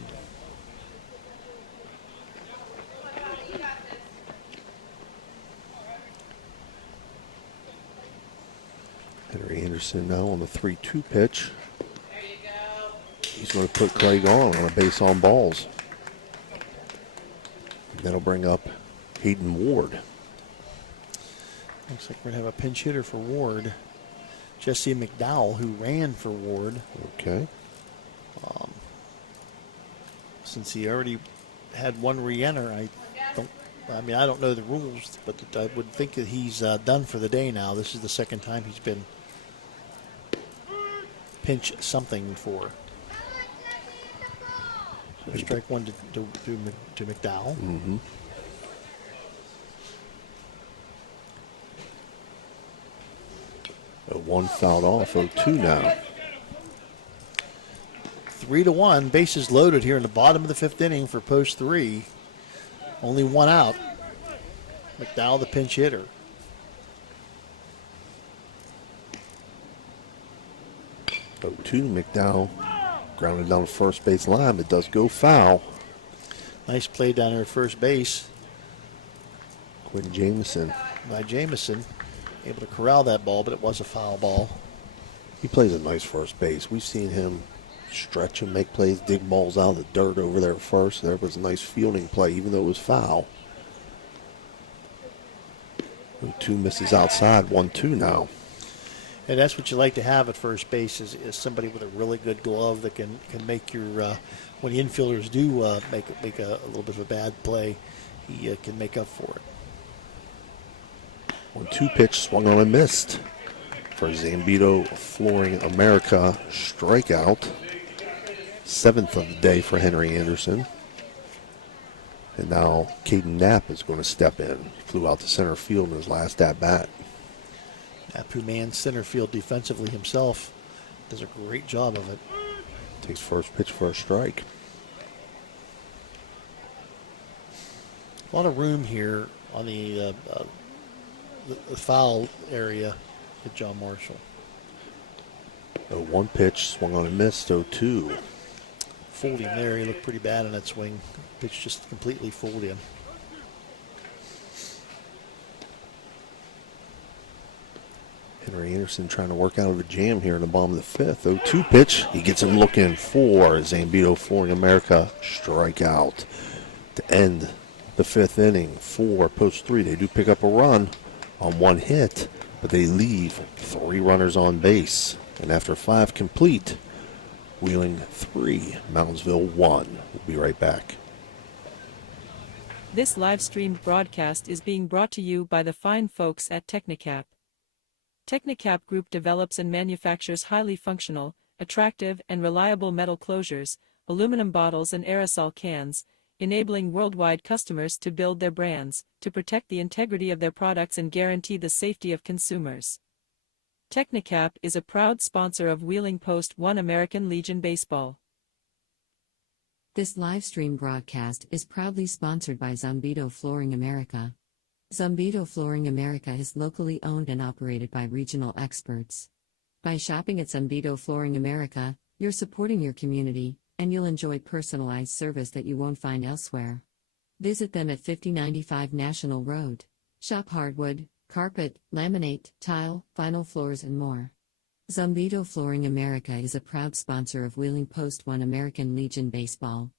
Henry Anderson now on the 3-2 pitch. He's going to put Clegg on a base on balls. And that'll bring up Hayden Ward. Looks like we're going to have a pinch hitter for Ward. Jesse McDowell, who ran for Ward. Okay. Since he already had one re-enter, I don't know the rules, but I would think that he's done for the day now. This is the second time he's been pinch something for. So strike one to McDowell. Mm-hmm. One fouled off. 0-2 now. 3-1. Bases loaded here in the bottom of the fifth inning for post 3. Only one out. McDowell, the pinch hitter. McDowell grounded down the first base line, but does go foul. Nice play down there at first base. Quinn Jameson. By Jameson. Able to corral that ball, but it was a foul ball. He plays a nice first base. We've seen him stretch and make plays, dig balls out of the dirt over there at first. There was a nice fielding play, even though it was foul. 2 misses outside, 1-2 now. And that's what you like to have at first base is somebody with a really good glove that can make your when the infielders do make a little bit of a bad play, he can make up for it. 1-2 pitch swung on and missed for Zambito Flooring America strikeout. 7th of the day for Henry Anderson. And now Caden Knapp is going to step in. He flew out to center field in his last at-bat. Knapp, who mans center field defensively himself, does a great job of it. Takes first pitch for a strike. A lot of room here on the foul area at John Marshall. 0-1 pitch, swung on and missed. 0-2. Fooled him there. He looked pretty bad on that swing. Pitch just completely fooled him. Henry Anderson trying to work out of a jam here in the bottom of the fifth. 0-2 pitch. He gets him looking for Zambito Flooring America strikeout to end the fifth inning for Post 3. They do pick up a run on one hit, but they leave 3 runners on base. And after 5 complete, Wheeling 3, Moundsville 1. We'll be right back. This live-streamed broadcast is being brought to you by the fine folks at Technicap. Technicap Group develops and manufactures highly functional, attractive, and reliable metal closures, aluminum bottles and aerosol cans, enabling worldwide customers to build their brands, to protect the integrity of their products and guarantee the safety of consumers. Technicap is a proud sponsor of Wheeling Post 1 American Legion Baseball. This live stream broadcast is proudly sponsored by Zambito Flooring America. Zambito Flooring America is locally owned and operated by regional experts. By shopping at Zambito Flooring America, you're supporting your community, and you'll enjoy personalized service that you won't find elsewhere. Visit them at 5095 National Road. Shop hardwood, carpet, laminate, tile, vinyl floors and more. Zambito Flooring America is a proud sponsor of Wheeling Post 1 American Legion Baseball.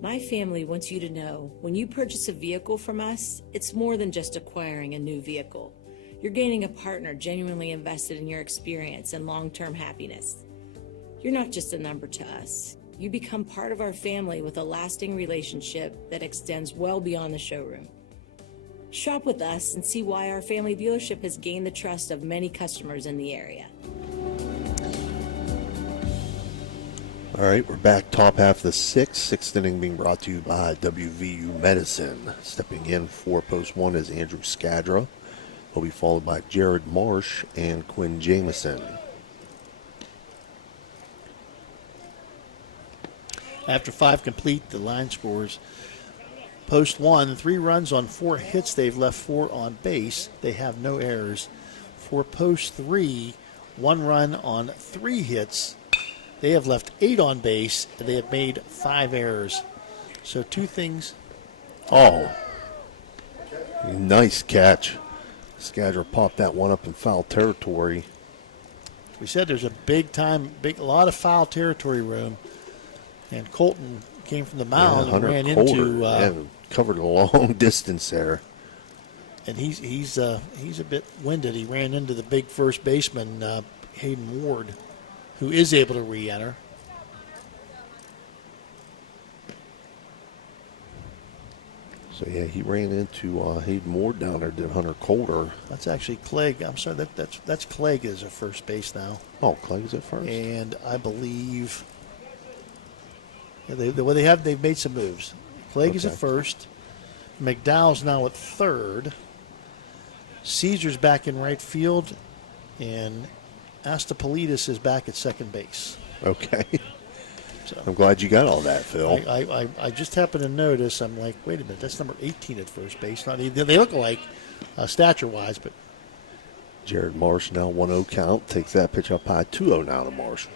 My family wants you to know, when you purchase a vehicle from us, it's more than just acquiring a new vehicle. You're gaining a partner genuinely invested in your experience and long-term happiness. You're not just a number to us. You become part of our family with a lasting relationship that extends well beyond the showroom. Shop with us and see why our family dealership has gained the trust of many customers in the area. All right, we're back top half of the sixth inning being brought to you by WVU Medicine. Stepping in for Post 1 is Andrew Skadra. He'll be followed by Jared Marsh and Quinn Jameson. After 5 complete, the line scores Post 1, 3 runs on 4 hits. They've left 4 on base. They have no errors. For Post 3, 1 run on 3 hits. They have left 8 on base, and they have made 5 errors. So 2 things. Oh, nice catch. Skadra popped that one up in foul territory. We said there's a lot of foul territory room, and Colton came from the mound and ran into. Covered a long distance there. And he's a bit winded. He ran into the big first baseman, Hayden Ward, who is able to re-enter. So yeah, he ran into Hayden Ward down there. Did Hunter Coulter? That's actually Clegg. I'm sorry, that's Clegg is at first base now. Oh, Clegg is at first. And I believe they've made some moves. Clegg is at first. McDowell's now at third. Caesar's back in right field, and Astopolitis is back at second base. Okay. So, I'm glad you got all that, Phil. I just happened to notice. I'm like, wait a minute, that's number 18 at first base. They look alike, stature-wise, but. Jared Marsh now 1-0 count. Takes that pitch up high. 2-0 now to Marsh.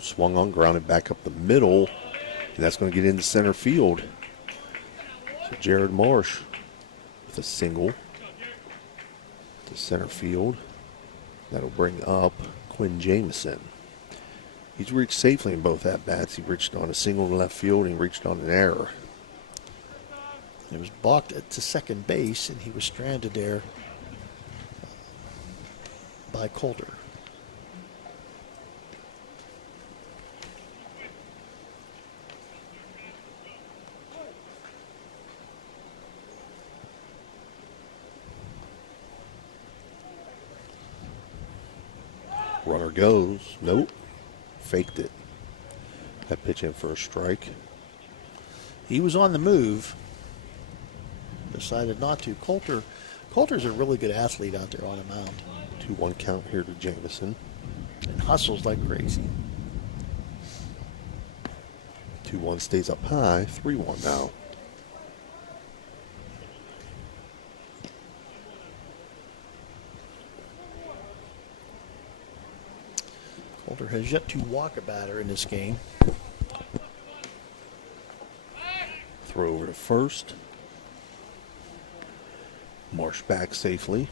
Swung on, grounded back up the middle, and that's going to get into center field. So Jared Marsh with a single to center field. That'll bring up Quinn Jameson. He's reached safely in both at-bats. He reached on a single to left field, and he reached on an error. It was balked to second base, and he was stranded there by Coulter. Runner goes. Nope. Faked it. That pitch in for a strike. He was on the move. Decided not to. Coulter's a really good athlete out there on the mound. 2-1 count here to Jameson. And hustles like crazy. 2-1 stays up high. 3-1 now. Coulter has yet to walk a batter in this game. Throw over to first. Marsh back safely.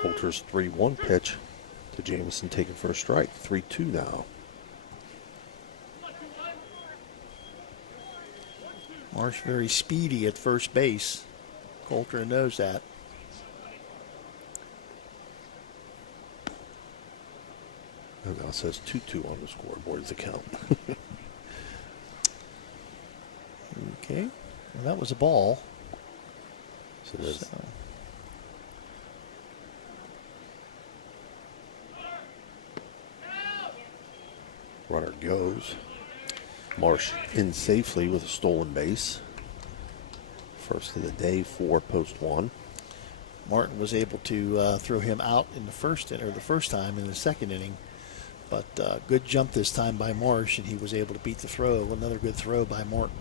Coulter's 3-1 pitch to Jamison, taken for a strike. 3-2 now. Marsh very speedy at first base. Coulter knows that. And now it says 2-2 on the scoreboard as the count. Okay. Well, that was a ball. So there's runner goes. Marsh in safely with a stolen base. First of the day for post one. Martin was able to throw him out in the first time in the second inning. But good jump this time by Marsh, and he was able to beat the throw. Another good throw by Martin.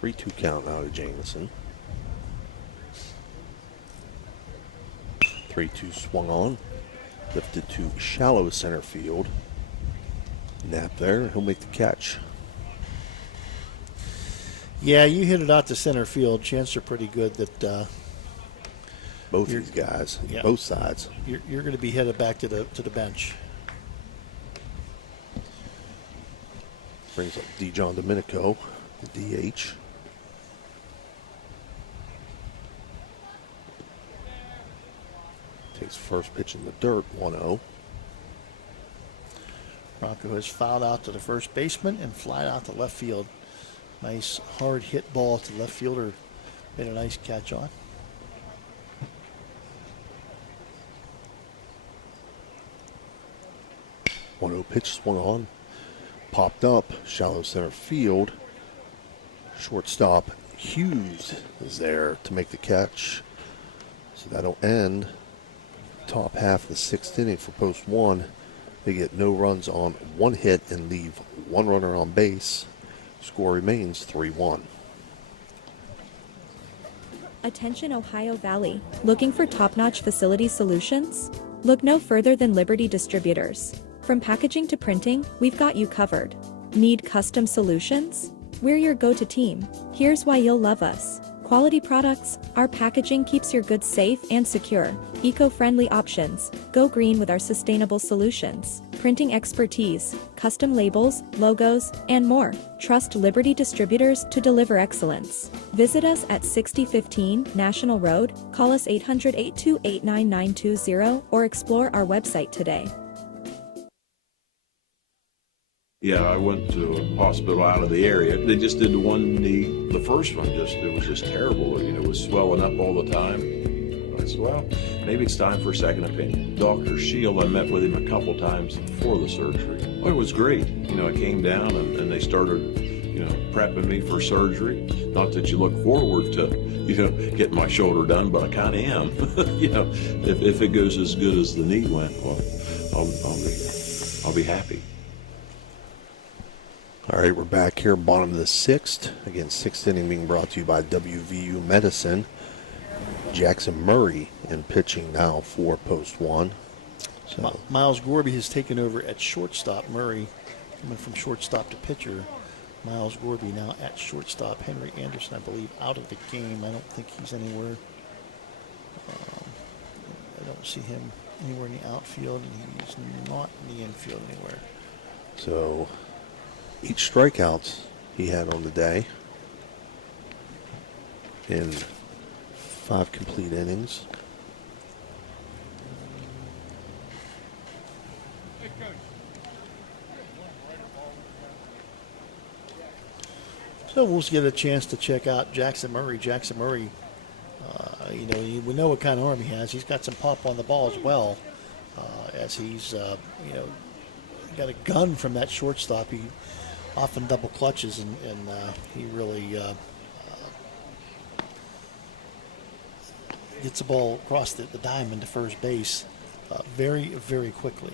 3-2 count now to Jamison. 3-2 swung on. Lifted to shallow center field. Nap there. He'll make the catch. Yeah, you hit it out to center field. Chances are pretty good that both these guys, yeah, both sides. You're going to be headed back to the bench. Brings up Dijon Domenico, the DH. Takes first pitch in the dirt, 1-0. Bronco has fouled out to the first baseman and flied out to left field. Nice hard hit ball to left fielder. Made a nice catch on. Pitch swung on, popped up, shallow center field. Shortstop Hughes is there to make the catch. So that'll end top half of the sixth inning for post one. They get no runs on one hit and leave one runner on base. Score remains 3-1. Attention Ohio Valley. Looking for top-notch facility solutions? Look no further than Liberty Distributors. From packaging to printing, we've got you covered. Need custom solutions? We're your go-to team. Here's why you'll love us. Quality products, our packaging keeps your goods safe and secure. Eco-friendly options, go green with our sustainable solutions. Printing expertise, custom labels, logos, and more. Trust Liberty Distributors to deliver excellence. Visit us at 6015 National Road, call us 800-828-9920, or explore our website today. Yeah, I went to a hospital out of the area. They just did the one knee. The first one it was just terrible. It was swelling up all the time. I said, well, maybe it's time for a second opinion. Dr. Shield, I met with him a couple times before the surgery. Well, it was great. I came down and they started, prepping me for surgery. Not that you look forward to, getting my shoulder done, but I kind of am. If it goes as good as the knee went, well, I'll be happy. All right, we're back here, bottom of the sixth. Again, sixth inning being brought to you by WVU Medicine. Jackson Murray in pitching now for post one. So Miles Gorby has taken over at shortstop. Murray coming from shortstop to pitcher. Miles Gorby now at shortstop. Henry Anderson, I believe, out of the game. I don't think he's anywhere. I don't see him anywhere in the outfield, and he's not in the infield anywhere. So 8 strikeouts he had on the day in 5 complete innings. So we'll get a chance to check out Jackson Murray. Jackson Murray, we know what kind of arm he has. He's got some pop on the ball as well, as he's, got a gun from that shortstop. He often double clutches, and he really gets the ball across the diamond to first base very, very quickly.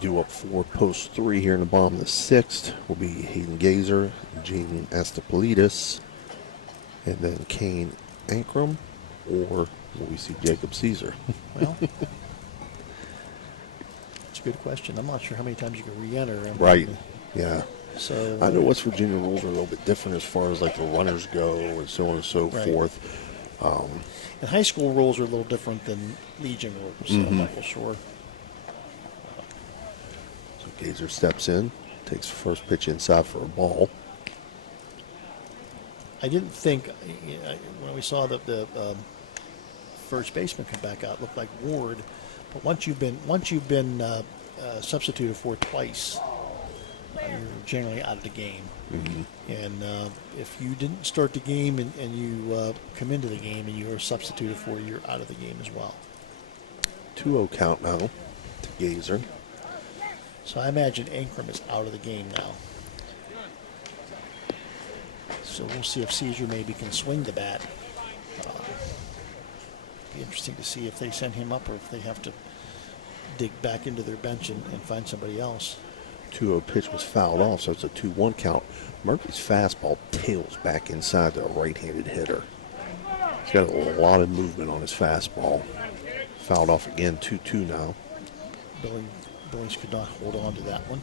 Due up for post 3 here in the bottom of the 6th will be Hayden Gazer, Jaden Astopolitis, and then Kane Ankrum, or will we see Jacob Caesar? Well, that's a good question. I'm not sure how many times you can re-enter. Right, yeah. So I know West Virginia rules are a little bit different as far as like the runners go and so on and so Right. forth. And high school rules are a little different than Legion rules, so I'm not real sure. So Gazer steps in, takes the first pitch inside for a ball. I didn't think when we saw the first baseman come back out, it looked like Ward. But once you've been substituted for twice, you're generally out of the game. And if you didn't start the game and you come into the game and you are substituted for, you're out of the game as well. 2-0 count now to Gazer. So I imagine Ankrum is out of the game now. So we'll see if Caesar maybe can swing the bat. Be interesting to see if they send him up or if they have to dig back into their bench and find somebody else. 2-0 pitch was fouled off, so it's a 2-1 count. Murphy's fastball tails back inside the right-handed hitter. He's got a lot of movement on his fastball. Fouled off again, 2-2 now. Billings could not hold on to that one.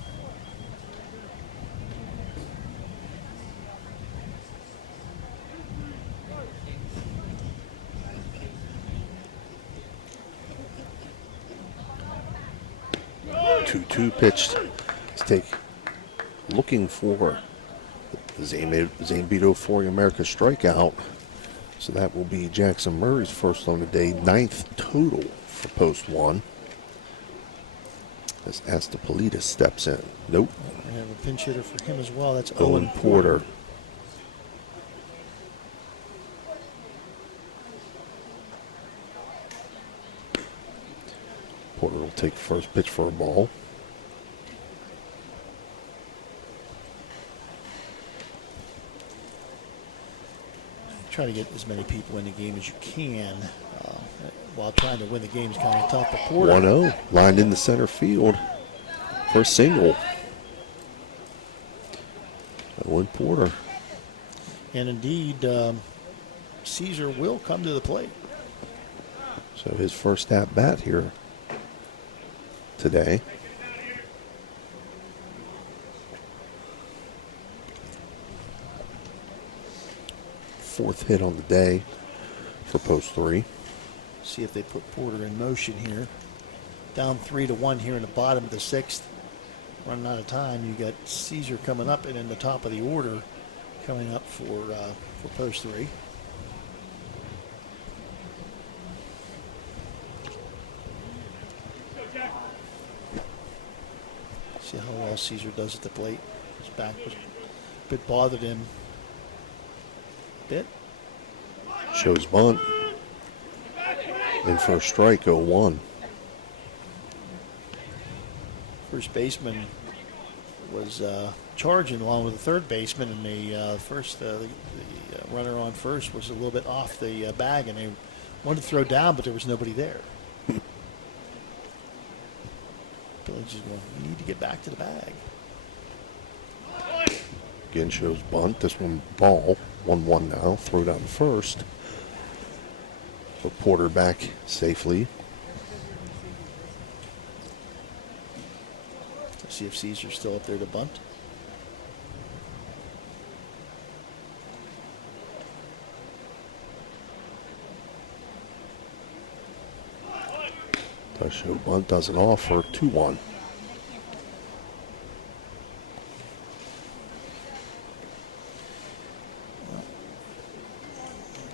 Two pitched to take, looking for the Zambito Flooring America strikeout. So that will be Jackson Murray's first on the day, 9th total for post 1. As Astopolitis steps in. Nope. And have a pinch hitter for him as well. That's Owen Porter. Porter will take the first pitch for a ball. Try to get as many people in the game as you can while trying to win the game is kind of tough. But Porter 1-0, lined in the center field for a single. Owen Porter. And indeed, Caesar will come to the plate. So his first at bat here today. Fourth hit on the day for post 3. See if they put Porter in motion here. Down 3-1 here in the bottom of the 6th. Running out of time. You got Caesar coming up and in the top of the order coming up for post 3. See how well Caesar does at the plate. His back was a bit bothered him. Bit. Shows bunt. In for a strike, 0-1. First baseman was charging along with the third baseman, and the runner on first was a little bit off the bag, and they wanted to throw down, but there was nobody there. Billy just going, you need to get back to the bag. Again shows bunt. This one ball. 1-1 now. Throw down first. Put Porter back safely. Let's see if Caesar's still up there to bunt. Does show bunt, doesn't offer. 2-1.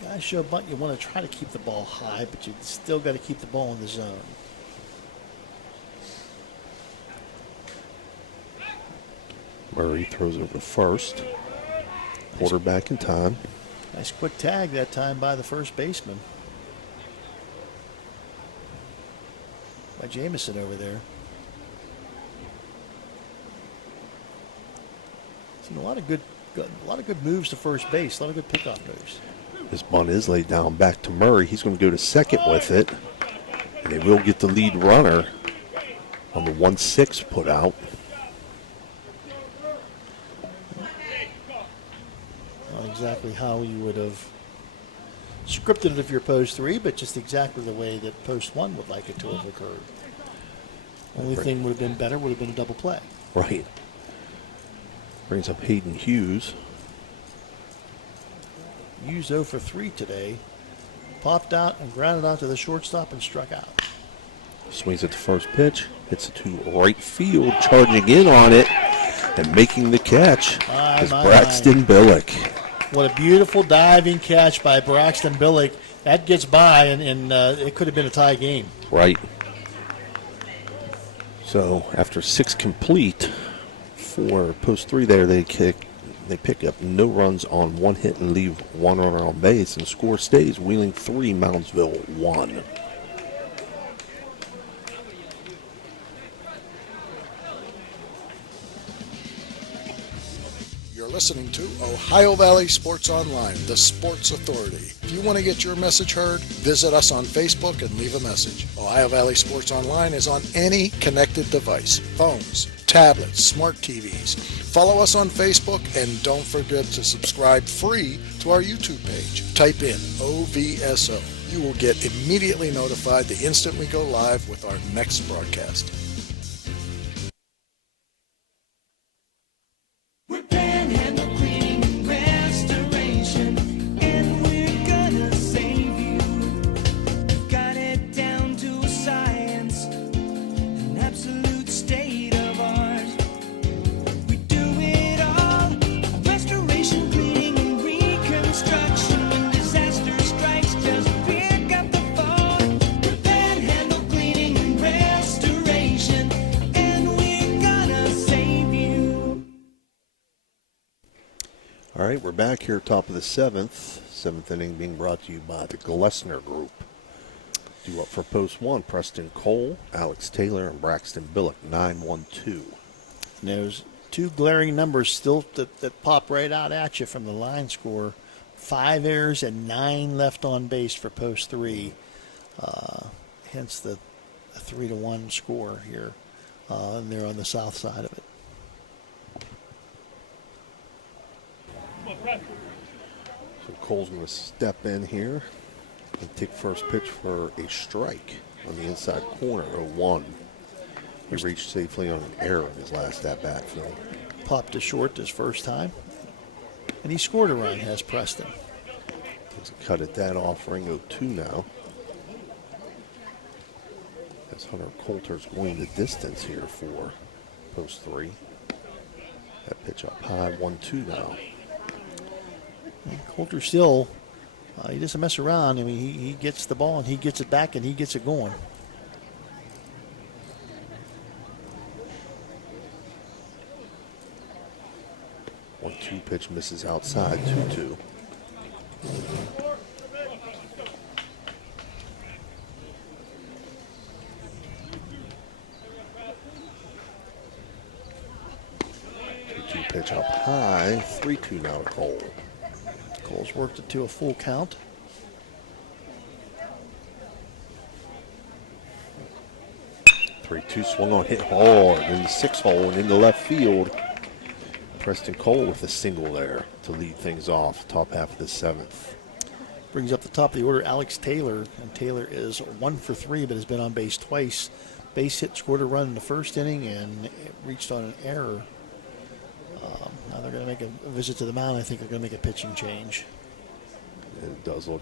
Guys show bunt, you want to try to keep the ball high, but you still got to keep the ball in the zone. Murray throws over to first. Porter back in time. Nice quick tag that time by the first baseman. By Jamison over there. Seen a lot of good moves to first base, a lot of good pickoff moves. This bunt is laid down back to Murray. He's going to go to second with it. And they will get the lead runner on the 1-6 put out. Not exactly how you would have scripted it if you're post 3, but just exactly the way that post 1 would like it to have occurred. Only thing would have been better would have been a double play. Right. Brings up Hayden Hughes. Hughes 0 for 3 today. Popped out and grounded out to the shortstop and struck out. Swings at the first pitch. Hits it to right field. Charging in on it and making the catch is Braxton Billick. What a beautiful diving catch by Braxton Billick. That gets by, and it could have been a tie game. Right. So after 6 complete for post 3 there, they pick up no runs on 1 hit and leave 1 runner on base, and score stays Wheeling 3, Moundsville 1. You're listening to Ohio Valley Sports Online, the sports authority. If you want to get your message heard, visit us on Facebook and leave a message. Ohio Valley Sports Online is on any connected device, phones, tablets, smart TVs. Follow us on Facebook and don't forget to subscribe free to our YouTube page. Type in OVSO. You will get immediately notified the instant we go live with our next broadcast. We're Panhandle Cleaning and Restoration, and we're gonna save you. We've got it down to a science, an absolute state of art. We do it all, restoration, cleaning, and reconstruction. When disaster strikes, just pick up the phone. We're Panhandle Cleaning and Restoration, and we're gonna save you. All right, we're back here top of the 7th inning being brought to you by the Glessner Group. Due up for post 1, Preston Cole, Alex Taylor, and Braxton Billick, 9-1-2. And there's 2 glaring numbers still that pop right out at you from the line score. 5 errors and 9 left on base for post 3. Hence the 3-1 score here. And they're on the south side of it. So Cole's going to step in here and take first pitch for a strike on the inside corner, 0-1. He reached safely on an error in his last at-bat, Phil. Popped to short his first time. And he scored a run, has Preston. He's cut at that offering, 0-2 now. As Hunter Coulter's going the distance here for post 3. That pitch up high, 1-2 now. Coulter still, he doesn't mess around. I mean, he gets the ball and he gets it back and he gets it going. One-two pitch misses outside, 2-2. Two pitch up high, 3-2 now to Cole. Cole's worked it to a full count. Three-two swung on, hit hard in the 6-hole and into left field. Preston Cole with a single there to lead things off, top half of the 7th. Brings up the top of the order Alex Taylor, and Taylor is 1 for 3, but has been on base twice. Base hit, scored a run in the first inning, and it reached on an error. Now they're going to make a visit to the mound. I think they're going to make a pitching change. It does look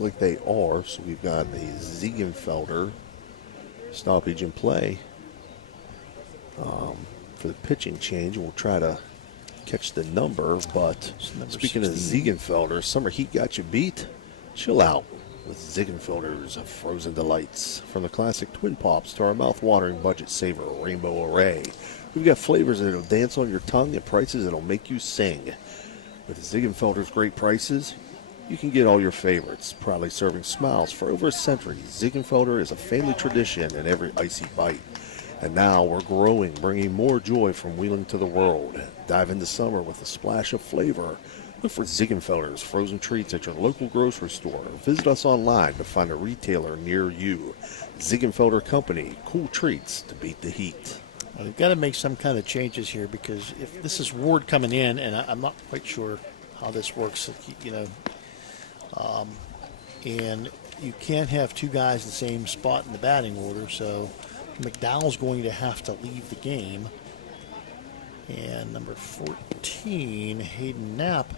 like they are. So we've got a Ziegenfelder stoppage in play for the pitching change. We'll try to catch the number. But speaking 16. Of Ziegenfelder, summer heat got you beat. Chill out with Ziegenfelder's Frozen Delights. From the classic Twin Pops to our mouth-watering budget saver Rainbow Array. We've got flavors that'll dance on your tongue and prices that'll make you sing. With Ziegenfelder's great prices, you can get all your favorites. Proudly serving smiles for over a century, Ziegenfelder is a family tradition in every icy bite. And now we're growing, bringing more joy from Wheeling to the world. Dive into summer with a splash of flavor Look for Ziegenfelder's frozen treats at your local grocery store. Visit us online to find a retailer near you. Ziegenfelder Company, cool treats to beat the heat. Well, they've got to make some kind of changes here, because if this is Ward coming in, and I'm not quite sure how this works, and you can't have two guys in the same spot in the batting order, so McDowell's going to have to leave the game. And number 14, Hayden Knapp,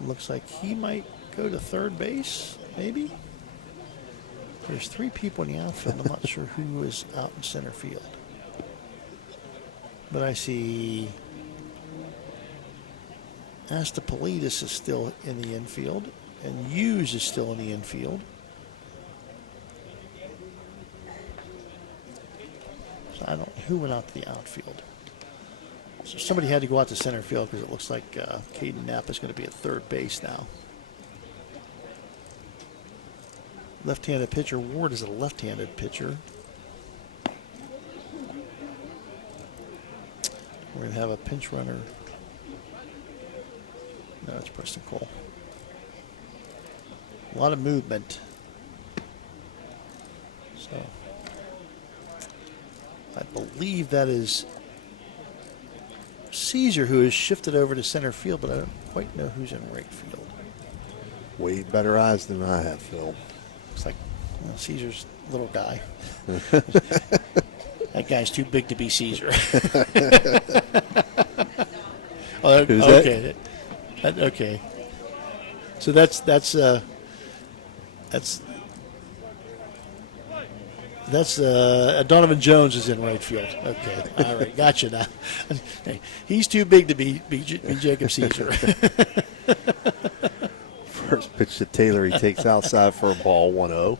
looks like he might go to third base, maybe? There's three people in the outfield. I'm not sure who is out in center field. But I see Astapolidis is still in the infield, and Hughes is still in the infield. So I don't know who went out to the outfield. So somebody had to go out to center field, because it looks like Caden Knapp is going to be at third base now. Left-handed pitcher. Ward is a left-handed pitcher. We're going to have a pinch runner. No, it's Preston Cole. A lot of movement. So I believe that is Caesar, who has shifted over to center field, but I don't quite know who's in right field. Way better eyes than I have, Phil. Looks like Caesar's a little guy. That guy's too big to be Caesar. Oh, Who's okay. Okay. So that's Donovan Jones is in right field. Okay. All right. Gotcha now. Hey, he's too big to be Jacob Caesar. First pitch to Taylor. He takes outside for a ball, 1-0.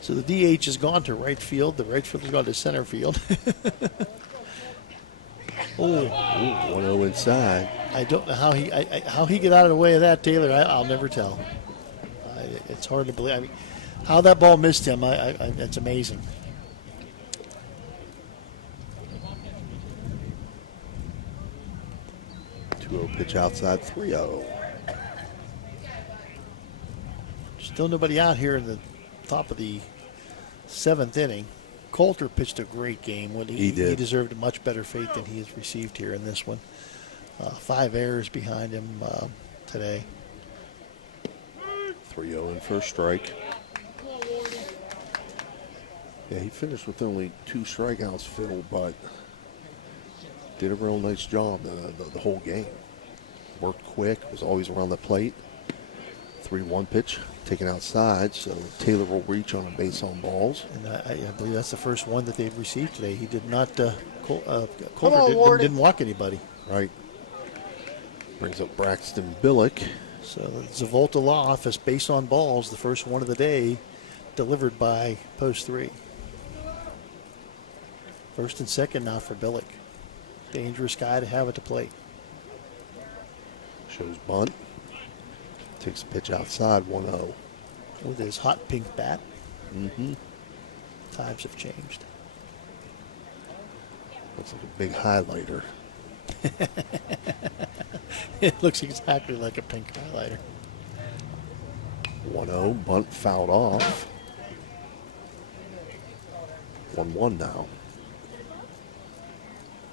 So the DH has gone to right field. The right field has gone to center field. 1-0 inside. I don't know how he got out of the way of that, Taylor. I'll never tell. It's hard to believe. I mean, how that ball missed him, that's amazing. Pitch outside, 3-0. Still nobody out here in the top of the seventh inning. Coulter pitched a great game. He did. He deserved a much better fate than he has received here in this one. 5 errors behind him today. 3-0 in first strike. Yeah, he finished with only 2 strikeouts, Phil, but did a real nice job the whole game. Worked quick, was always around the plate. 3-1 pitch, taken outside, so Taylor will reach on a base on balls. And I believe that's the first one that they've received today. He did not, Coulter didn't walk anybody. Right. Brings up Braxton Billick. So the Zavolta Law Office, base on balls, the first one of the day, delivered by post 3. First and second now for Billick. Dangerous guy to have at the plate. Shows bunt. Takes a pitch outside, 1-0. With his hot pink bat. Mm-hmm. Times have changed. Looks like a big highlighter. It looks exactly like a pink highlighter. 1-0, bunt fouled off. 1-1 now.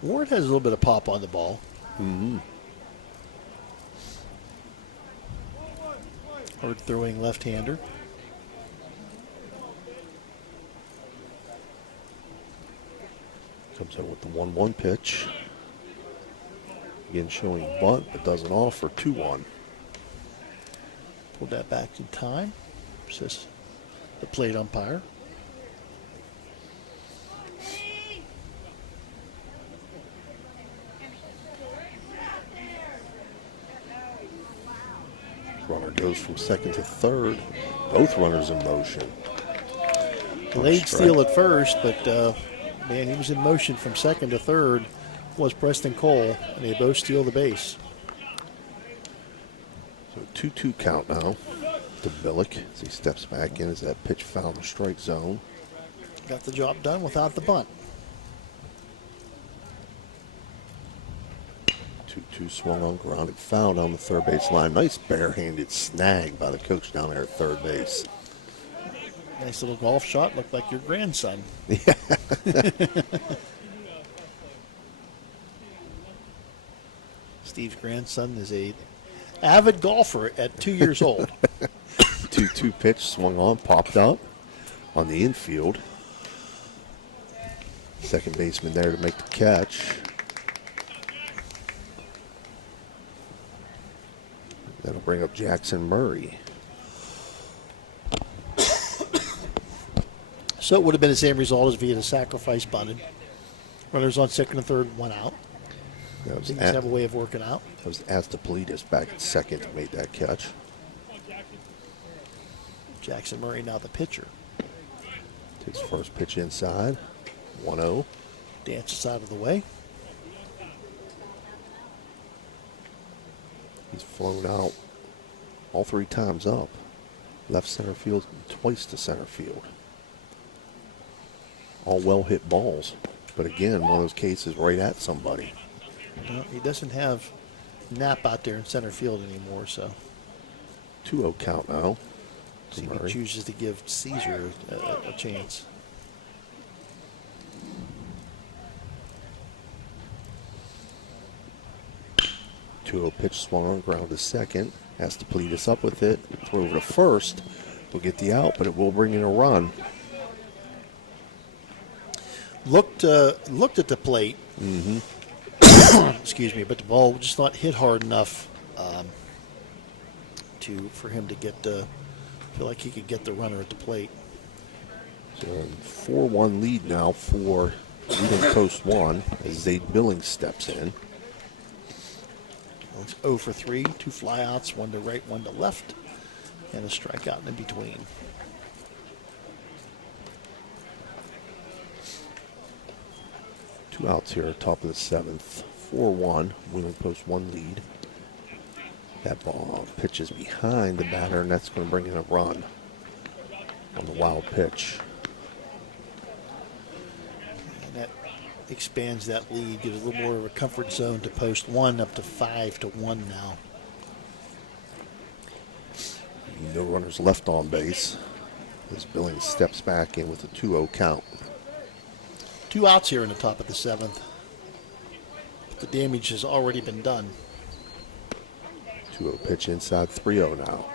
Ward has a little bit of pop on the ball. Mm-hmm. Hard throwing left-hander. Comes in with the 1-1 pitch. Again showing bunt, but doesn't offer. 2-1. Pulled that back in time, says the plate umpire. Runner goes from second to third. Both runners in motion. Delayed steal at first, but man, he was in motion from second to third. Was Preston Cole, and they both steal the base. So 2-2 count now to Billick as he steps back in as that pitch found the strike zone. Got the job done without the bunt. 2-2 swung on, grounded, foul on the third base line. Nice barehanded snag by the coach down there at third base. Nice little golf shot. Looked like your grandson. Yeah. Steve's grandson is a avid golfer at 2 years old. 2-2 pitch swung on, popped up on the infield. Second baseman there to make the catch. That'll bring up Jackson Murray. So it would have been the same result as if he had a sacrifice bunted. Runners on second and third, one out. Things have a way of working out. That was Astapalides back at second that made that catch. Jackson Murray now the pitcher. Takes first pitch inside. 1-0. Dances out of the way. He's flown out all 3 times up. Left center field and twice to center field. All well hit balls. But again, one of those cases right at somebody. No, he doesn't have Knapp out there in center field anymore, so. 2-0 count now. See if he chooses to give Caesar a chance. Pitch swung on, ground to second. Has to plead us up with it. Throw over to first. We'll get the out, but it will bring in a run. Looked at the plate. Mm-hmm. Excuse me, but the ball just not hit hard enough for him to feel like he could get the runner at the plate. So 4-1 lead now for leading Post 1 as Zayd Billings steps in. It's 0 for 3, 2 flyouts, 1 to right, 1 to left, and a strikeout in between. Two outs here, top of the 7th. 4-1, Wheeling Post 1 lead. That ball pitches behind the batter, and that's going to bring in a run on the wild pitch. And that expands that lead, gives a little more of a comfort zone to Post 1, up to 5-1 now. No runners left on base as Billings steps back in with a 2-0 count. 2 outs here in the top of the 7th. But the damage has already been done. 2-0 pitch inside, 3-0 now.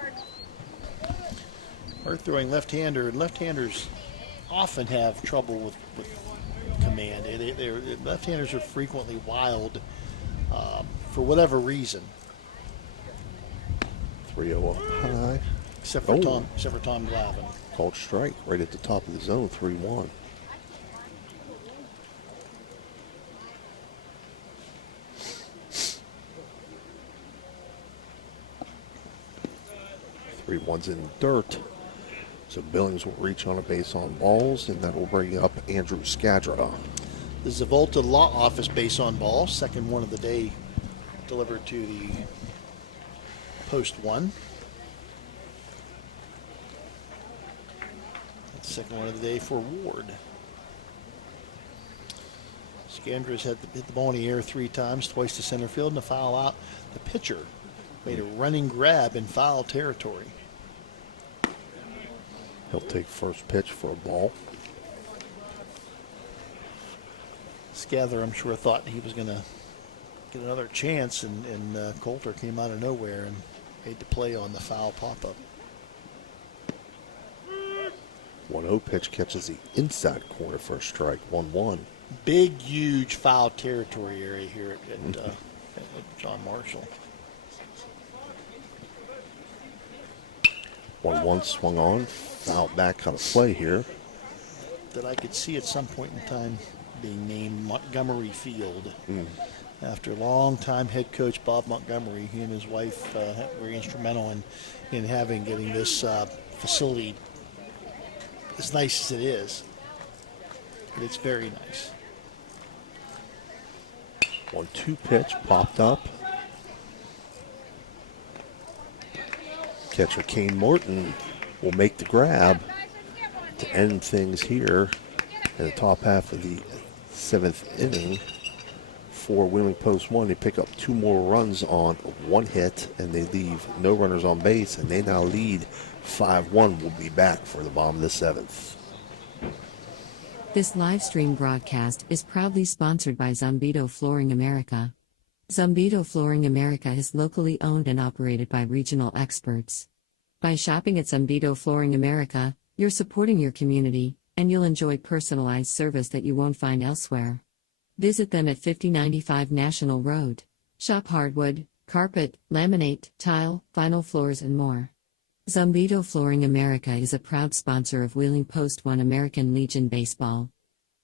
Hard throwing left-hander, and left-handers often have trouble with command. Left-handers are frequently wild for whatever reason. 3-0 up high. Except for Tom Glavine. Called strike right at the top of the zone, 3-1. Three ones in the dirt. So Billings will reach on a base on balls, and that will bring up Andrew Skadra. The Zavolta Law Office base on balls, second one of the day delivered to the Post 1. Second one of the day for Ward. Scandra's hit the ball in the air 3 times, twice to center field, and a foul out. The pitcher made a running grab in foul territory. He'll take first pitch for a ball. Scather, I'm sure, thought he was going to get another chance, and Coulter came out of nowhere and made the play on the foul pop-up. 1-0 pitch catches the inside corner for a strike, 1-1. Big, huge foul territory area here at John Marshall. 1-1 swung on, foul back kind of play here. That I could see at some point in time being named Montgomery Field. After a long time head coach Bob Montgomery, he and his wife were very instrumental in getting this facility as nice as it is. But it's very nice. 1-2 pitch popped up. Catcher Kane Morton will make the grab to end things here in the top half of the 7th inning for Wheeling Post 1. They pick up 2 more runs on 1 hit, and they leave no runners on base, and they now lead 5-1. We'll be back for the bottom of the 7th. This live stream broadcast is proudly sponsored by Zumbito Flooring America. Zumbito Flooring America is locally owned and operated by regional experts. By shopping at Zumbito Flooring America, you're supporting your community, and you'll enjoy personalized service that you won't find elsewhere. Visit them at 5095 National Road. Shop hardwood, carpet, laminate, tile, vinyl floors and more. Zumbito Flooring America is a proud sponsor of Wheeling Post 1 American Legion Baseball.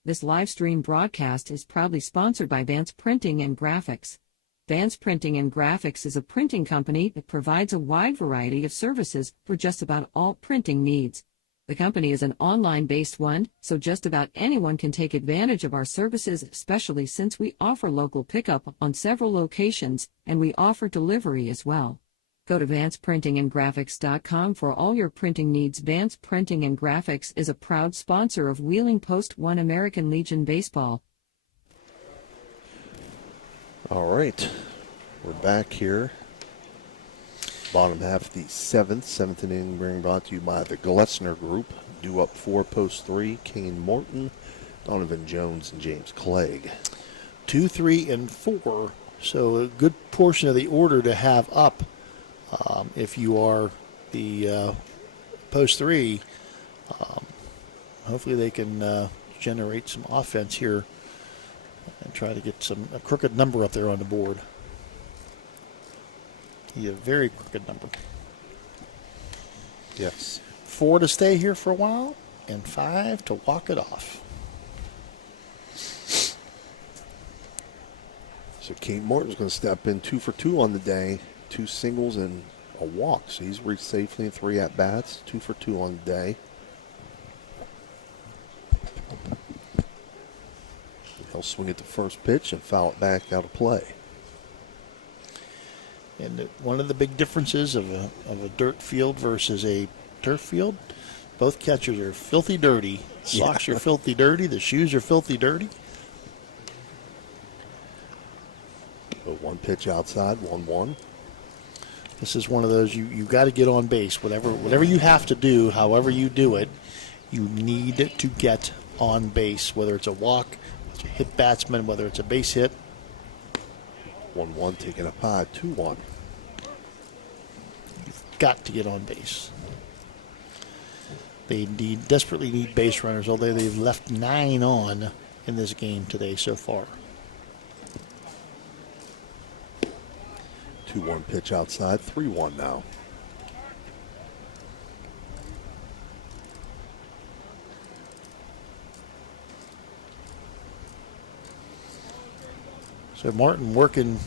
This live stream broadcast is proudly sponsored by Vance Printing and Graphics. Vance Printing and Graphics is a printing company that provides a wide variety of services for just about all printing needs. The company is an online-based one, so just about anyone can take advantage of our services, especially since we offer local pickup on several locations, and we offer delivery as well. Go to vanceprintingandgraphics.com for all your printing needs. Vance Printing and Graphics is a proud sponsor of Wheeling Post 1 American Legion Baseball. All right, we're back here. Bottom half of the 7th inning being brought to you by the Glessner Group. Due up 4, post 3, Kane Morton, Donovan Jones, and James Clegg. 2, 3, and 4. So a good portion of the order to have up. If you are the post 3, hopefully they can generate some offense here and try to get a crooked number up there on the board. A very crooked number. Yes. 4 to stay here for a while, and 5 to walk it off. So Kate Morton's going to step in 2 for 2 on the day, 2 singles and a walk. So he's reached safely in 3 at-bats, 2 for 2 on the day. He'll swing at the first pitch and foul it back out of play. And one of the big differences of a dirt field versus a turf field, both catchers are filthy dirty. Socks are filthy dirty. The shoes are filthy dirty. But 1 pitch outside, 1-1. This is one of those you got to get on base. Whatever you have to do, however you do it, you need to get on base. Whether it's a walk, whether it's a hit batsman, whether it's a base hit. 1-1 taking up high, 2-1. You've got to get on base. They desperately need base runners, although they've left 9 on in this game today so far. 2-1 pitch outside, 3-1 now. So Martin working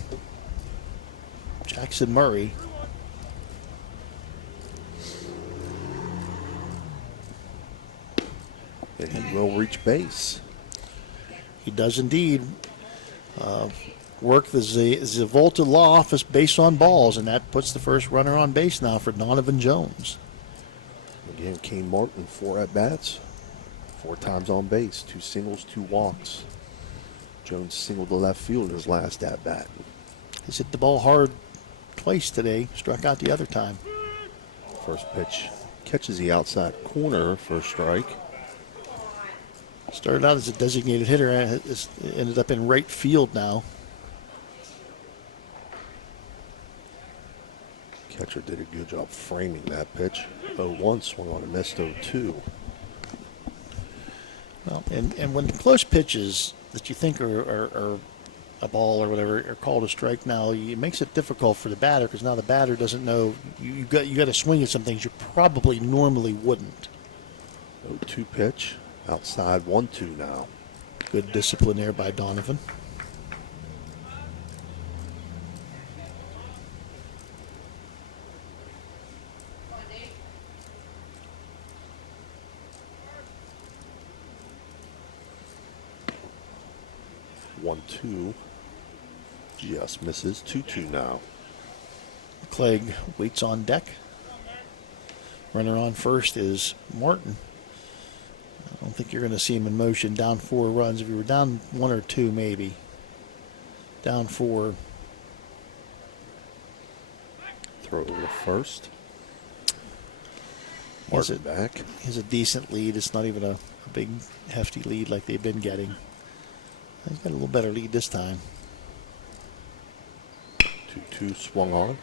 Jackson Murray. And he will reach base. He does indeed. Work the Zavolta Law Office base on balls, and that puts the first runner on base now for Donovan Jones. Again, Kane Martin, 4 at-bats, 4 times on base, 2 singles, 2 walks. Jones singled the left field in his last at-bat. He's hit the ball hard twice today, struck out the other time. First pitch catches the outside corner for a strike. Started out as a designated hitter, ended up in right field now. Catcher did a good job framing that pitch. 0-1, swung on a missed 0-2. Well, and when close pitches that you think are a ball or whatever are called a strike now, it makes it difficult for the batter because now the batter doesn't know you got to swing at some things you probably normally wouldn't. 0-2 pitch outside, 1-2 now. Good discipline there by Donovan. One-two, just misses. 2-2 now. Clegg waits on deck. Runner on first is Martin. I don't think you're going to see him in motion down 4 runs. If you were down 1 or 2, maybe. Down 4. Throw over the first. Martin back. He's a decent lead. It's not even a big, hefty lead like they've been getting. He's got a little better lead this time. 2-2 swung on.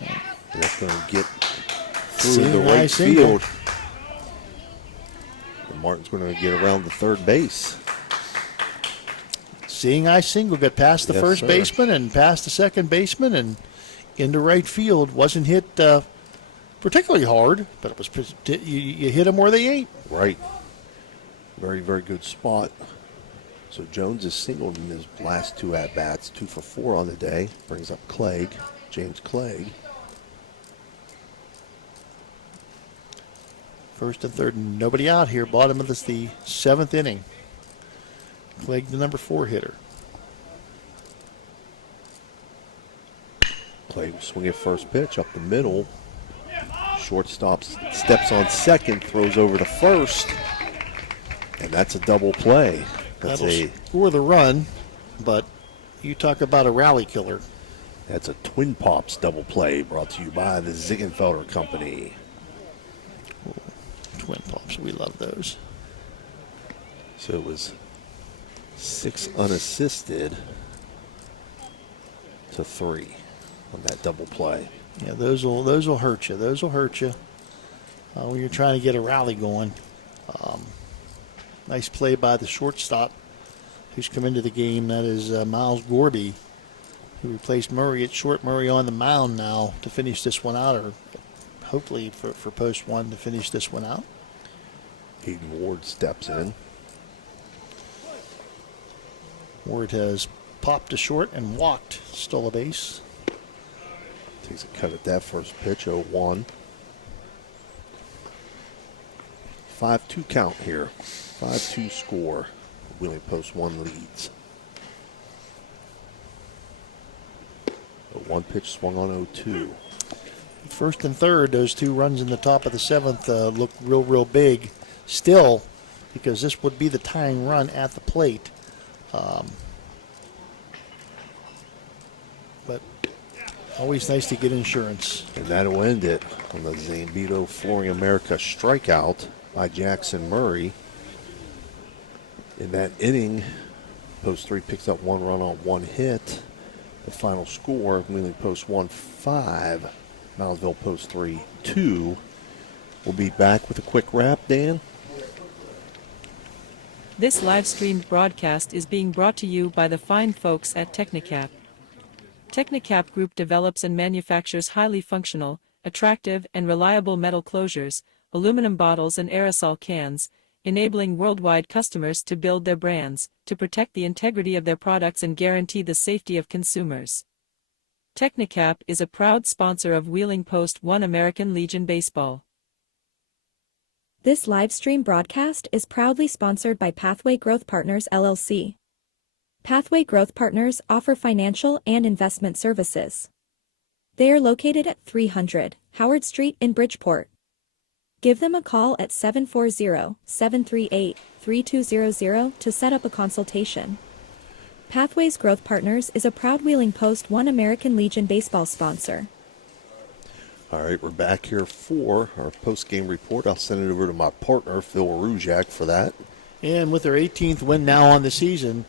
And that's going to get through Seeing the right eye single. field. And Martin's going to get around the third base. Seeing eye single, got past the Yes, first sir. baseman and past the second baseman and into right field. Wasn't hit particularly hard, but it was you hit them where they ain't. Right. Very, very good spot. So Jones is singled in his last 2 at-bats, 2 for 4 on the day. Brings up Clegg, James Clegg. First and third, nobody out here. Bottom of the 7th inning. Clegg, the number 4 hitter. Clegg will swing at first pitch up the middle. Shortstop steps on second, throws over to first. And that's a double play. That's That'll score the run, but you talk about a rally killer. That's a Twin Pops double play brought to you by the Ziegenfelder Company. Twin Pops, we love those. So it was 6 unassisted to 3 on that double play. Yeah, those will hurt you. Those will hurt you when you're trying to get a rally going. Nice play by the shortstop who's come into the game. That is Miles Gorby, who replaced Murray at short. Murray on the mound now to finish this one out, or hopefully for post 1 to finish this one out. Hayden Ward steps in. Ward has popped to short and walked, stole a base. Takes a cut at that first pitch, 0-1. 5-2 count here. 5-2 score. Wheeling Post 1 leads. A 1 pitch swung on 0-2. First and third, those 2 runs in the top of the 7th look real big still, because this would be the tying run at the plate. But always nice to get insurance. And that'll end it on the Zambito Flooring America strikeout by Jackson Murray. In that inning, Post 3 picks up 1 run on 1 hit. The final score, Wheeling Post 1, 5. Moundsville Post 3, 2. We'll be back with a quick wrap, Dan. This live-streamed broadcast is being brought to you by the fine folks at Technicap. Technicap Group develops and manufactures highly functional, attractive, and reliable metal closures, aluminum bottles and aerosol cans, enabling worldwide customers to build their brands, to protect the integrity of their products and guarantee the safety of consumers. Technicap is a proud sponsor of Wheeling Post 1 American Legion Baseball. This live stream broadcast is proudly sponsored by Pathway Growth Partners LLC. Pathway Growth Partners offer financial and investment services. They are located at 300 Howard Street in Bridgeport. Give them a call at 740-738-3200 to set up a consultation. Pathways Growth Partners is a proud Wheeling Post 1 American Legion baseball sponsor. All right, we're back here for our post-game report. I'll send it over to my partner, Phil Ruzak, for that. And with their 18th win now on the season,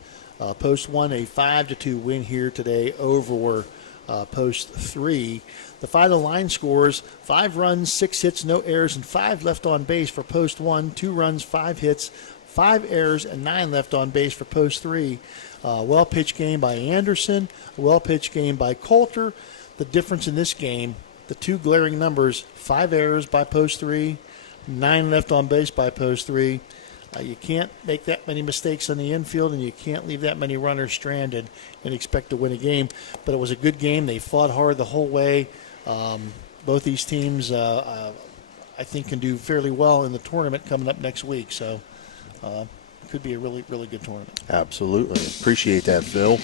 Post 1 a 5-2 win here today over Post 3. The final line scores 5 runs, 6 hits, no errors, and 5 left on base for Post 1. 2 runs, 5 hits, 5 errors, and 9 left on base for Post 3. Well-pitched game by Anderson, a well-pitched game by Coulter. The difference in this game, the 2 glaring numbers, 5 errors by Post 3, 9 left on base by Post 3. You can't make that many mistakes on the infield, and you can't leave that many runners stranded and expect to win a game. But it was a good game. They fought hard the whole way. Both these teams, I think, can do fairly well in the tournament coming up next week. So it could be a really, really good tournament. Absolutely. Appreciate that, Phil.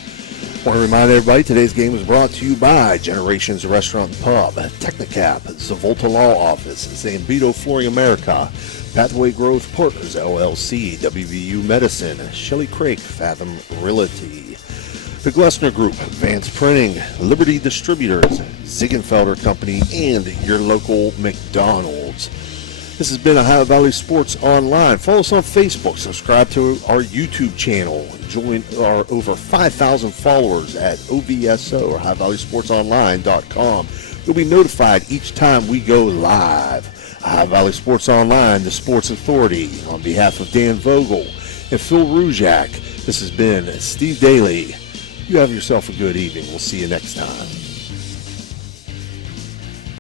Want to remind everybody, today's game was brought to you by Generations Restaurant and Pub, Technicap, Zavolta Law Office, Zambito Flooring America, Pathway Growth Partners, LLC, WVU Medicine, Shelley Craik, Fathom Realty. The Glessner Group, Vance Printing, Liberty Distributors, Ziegenfelder Company, and your local McDonald's. This has been Ohio Valley Sports Online. Follow us on Facebook. Subscribe to our YouTube channel. Join our over 5,000 followers at OVSO or OhioValleySportsOnline.com. You'll be notified each time we go live. Ohio Valley Sports Online, the Sports Authority. On behalf of Dan Vogel and Phil Ruzak, this has been Steve Daly. You have yourself a good evening. We'll see you next time.